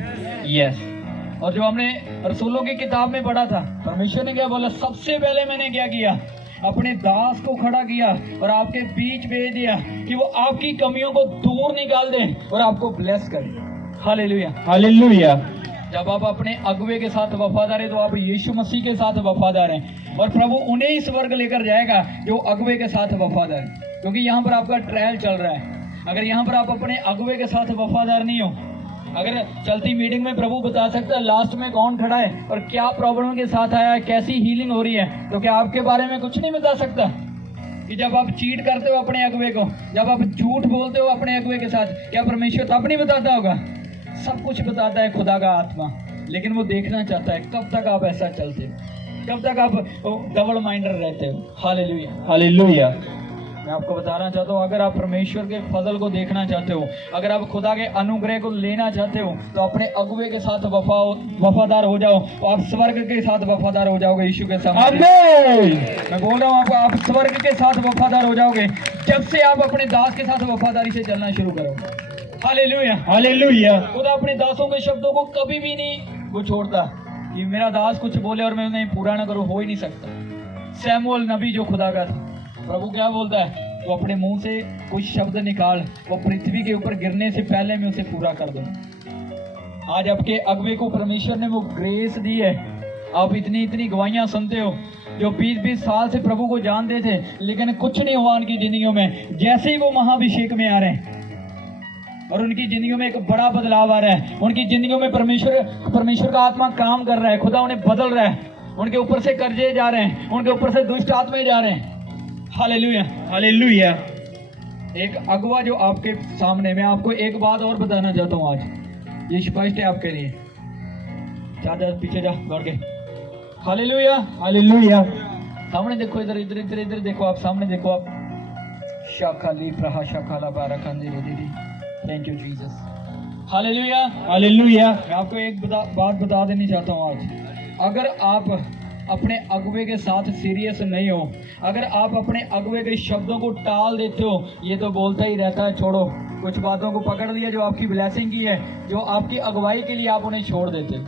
यस। और जो हमने रसूलों की किताब में पढ़ा था, परमेश्वर ने क्या बोला? सबसे पहले मैंने क्या किया? अपने दास को खड़ा किया और आपके बीच भेज दिया कि वो आपकी कमियों को दूर निकाल दे और आपको ब्लेस करे। हालेलुया। हालेलुया। जब आप अपने अगुवे के साथ वफादार है तो आप यीशु मसीह के साथ वफादार हैं, और प्रभु उन्हें इस वर्ग लेकर जाएगा जो अगुवे के साथ वफादार है। क्योंकि यहाँ पर आपका ट्रायल चल रहा है। अगर यहाँ पर आप अपने अगुवे के साथ वफादार नहीं हो, अगर चलती मीटिंग में प्रभु बता सकता है लास्ट में कौन खड़ा है और क्या प्रॉब्लम के साथ आया है, कैसी हीलिंग हो रही है, तो क्या आपके बारे में कुछ नहीं बता सकता? कि जब आप चीट करते हो अपने अगुवे को, जब आप झूठ बोलते हो अपने अगुवे के साथ, क्या परमेश्वर तब नहीं बताता होगा? सब कुछ बताता है खुदा का आत्मा, लेकिन वो देखना चाहता है कब तक आप ऐसा चलते हो, कब तक आप डबल माइंडर रहते हो। हालेलुया। हालेलुया। मैं आपको बताना चाहता हूँ, अगर आप परमेश्वर के फजल को देखना चाहते हो, अगर आप खुदा के अनुग्रह को लेना चाहते हो, तो अपने अगुवे के साथ वफादार हो जाओ, तो आप स्वर्ग के साथ वफादार हो जाओगे यीशु के साथ। मैं बोल रहा हूँ आपको, आप स्वर्ग के साथ वफादार हो जाओगे जब से आप अपने दास के साथ वफादारी से चलना शुरू करोगे। हालेलुया। हालेलुया। खुदा अपने दासों के शब्दों को कभी भी नहीं वो छोड़ता कि मेरा दास कुछ बोले और मैं उन्हें पूरा ना करूँ, हो ही नहीं सकता। सैमुअल नबी जो खुदा का था, प्रभु क्या बोलता है? तो अपने मुंह से कुछ शब्द निकाल, वो पृथ्वी के ऊपर गिरने से पहले मैं उसे पूरा कर दूं। आज आपके अगुवे को परमेश्वर ने वो ग्रेस दी है, आप इतनी इतनी गवाहियां सुनते हो, जो 20-20 साल से प्रभु को जानते थे लेकिन कुछ नहीं हुआ उनकी जिंदगियों में, जैसे ही वो महाभिषेक में आ रहे हैं और उनकी जिंदगियों में एक बड़ा बदलाव आ रहा है, उनकी जिंदगियों में परमेश्वर का आत्मा काम कर रहा है, खुदा उन्हें बदल रहा है, उनके ऊपर से कर्जे जा रहे हैं, उनके ऊपर से दुष्ट आत्माएं जा रहे हैं। Hallelujah hallelujah. एक अगुवा जो आपके सामने, मैं आपको एक बात और बताना चाहता हूँ आज, ये स्पष्ट है आपके लिए। जा पीछे जा दौड़ के। Hallelujah hallelujah. सामने देखो, इधर इधर इधर इधर देखो, आप सामने देखो, आप शाखाली प्रहा शाखाला बाराकांदी रे दीदी। Thank you Jesus. Hallelujah hallelujah. मैं आपको एक बात बता देनी चाहता हूँ आज, अगर आप अपने अगुवे के साथ सीरियस नहीं हो, अगर आप अपने अगुवे के शब्दों को टाल देते हो, ये तो बोलता ही रहता है छोड़ो, कुछ बातों को पकड़ लिया जो आपकी ब्लेसिंग की है, जो आपकी अगुवाई के लिए आप उन्हें छोड़ देते।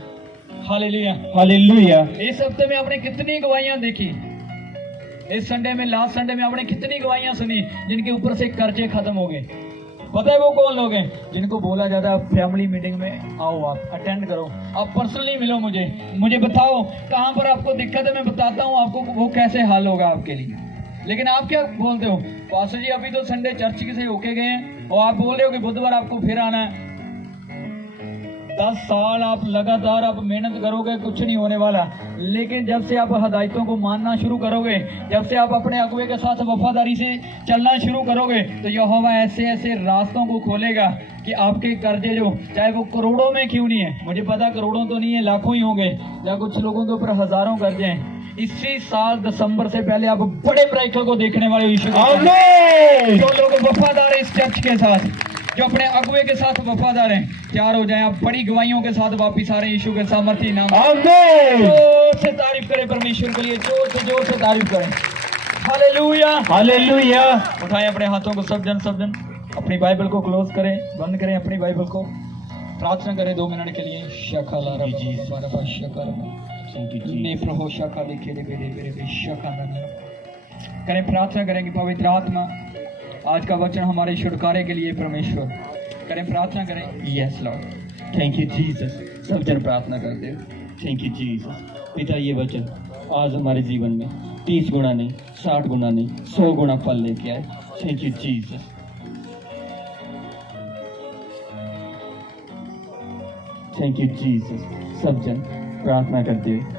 Hallelujah hallelujah. इस हफ्ते में आपने कितनी गवाहियां देखी, इस संडे में, लास्ट संडे में आपने कितनी गवाहियां सुनी जिनके ऊपर से कर्जे खत्म हो गए। पता है वो कौन लोग हैं? जिनको बोला जाता है फैमिली मीटिंग में आओ, आप अटेंड करो, आप पर्सनली मिलो, मुझे बताओ कहाँ पर आपको दिक्कत है, मैं बताता हूँ आपको वो कैसे हल होगा आपके लिए। लेकिन आप क्या बोलते हो, पास्टर जी अभी तो संडे चर्च से होके गए हैं और आप बोल रहे हो कि बुधवार आपको फिर आना है। 10 साल आप लगातार आप मेहनत करोगे, कुछ नहीं होने वाला। लेकिन जब से आप हदायतों को मानना शुरू करोगे, जब से आप अपने अगुवे के साथ वफादारी से चलना शुरू करोगे, तो यहोवा ऐसे ऐसे रास्तों को खोलेगा कि आपके कर्जे जो चाहे वो करोड़ों में क्यों नहीं है, मुझे पता करोड़ों तो नहीं है, लाखों ही होंगे, या कुछ लोगों के ऊपर हजारों कर्जे हैं, इसी साल दिसंबर से पहले आप बड़े ब्रेकथ्रू को देखने वाले हो। यीशु जो लोग वफादार है इस चर्च के साथ, जो अपने अगुवे के साथ वफादार हैं, तैयार हो जाएं, आप बड़ी गवाहियों के साथ वापिस आ रहे हैं यीशु के सामर्थी नाम। जोर से तारीफ करें परमेश्वर के लिए, जोर से तारीफ करें। Hallelujah hallelujah. उठाएं अपने हाथों को, सब जन अपनी बाइबल को क्लोज करें, बंद करें अपनी बाइबल को, प्रार्थना करें 2 मिनट के लिए। करें प्रार्थना करें कि पवित्र आत्मा आज का वचन हमारे छुटकारे के लिए परमेश्वर, करें प्रार्थना करें। Yes Lord, thank you Jesus. सब जन प्रार्थना करते हो। Thank you Jesus. पिता, ये वचन आज हमारे जीवन में 30 गुना नहीं, 60 गुना नहीं, 100 गुना फल लेके आए। Thank you Jesus. Thank you Jesus. सब जन प्रार्थना करते हुए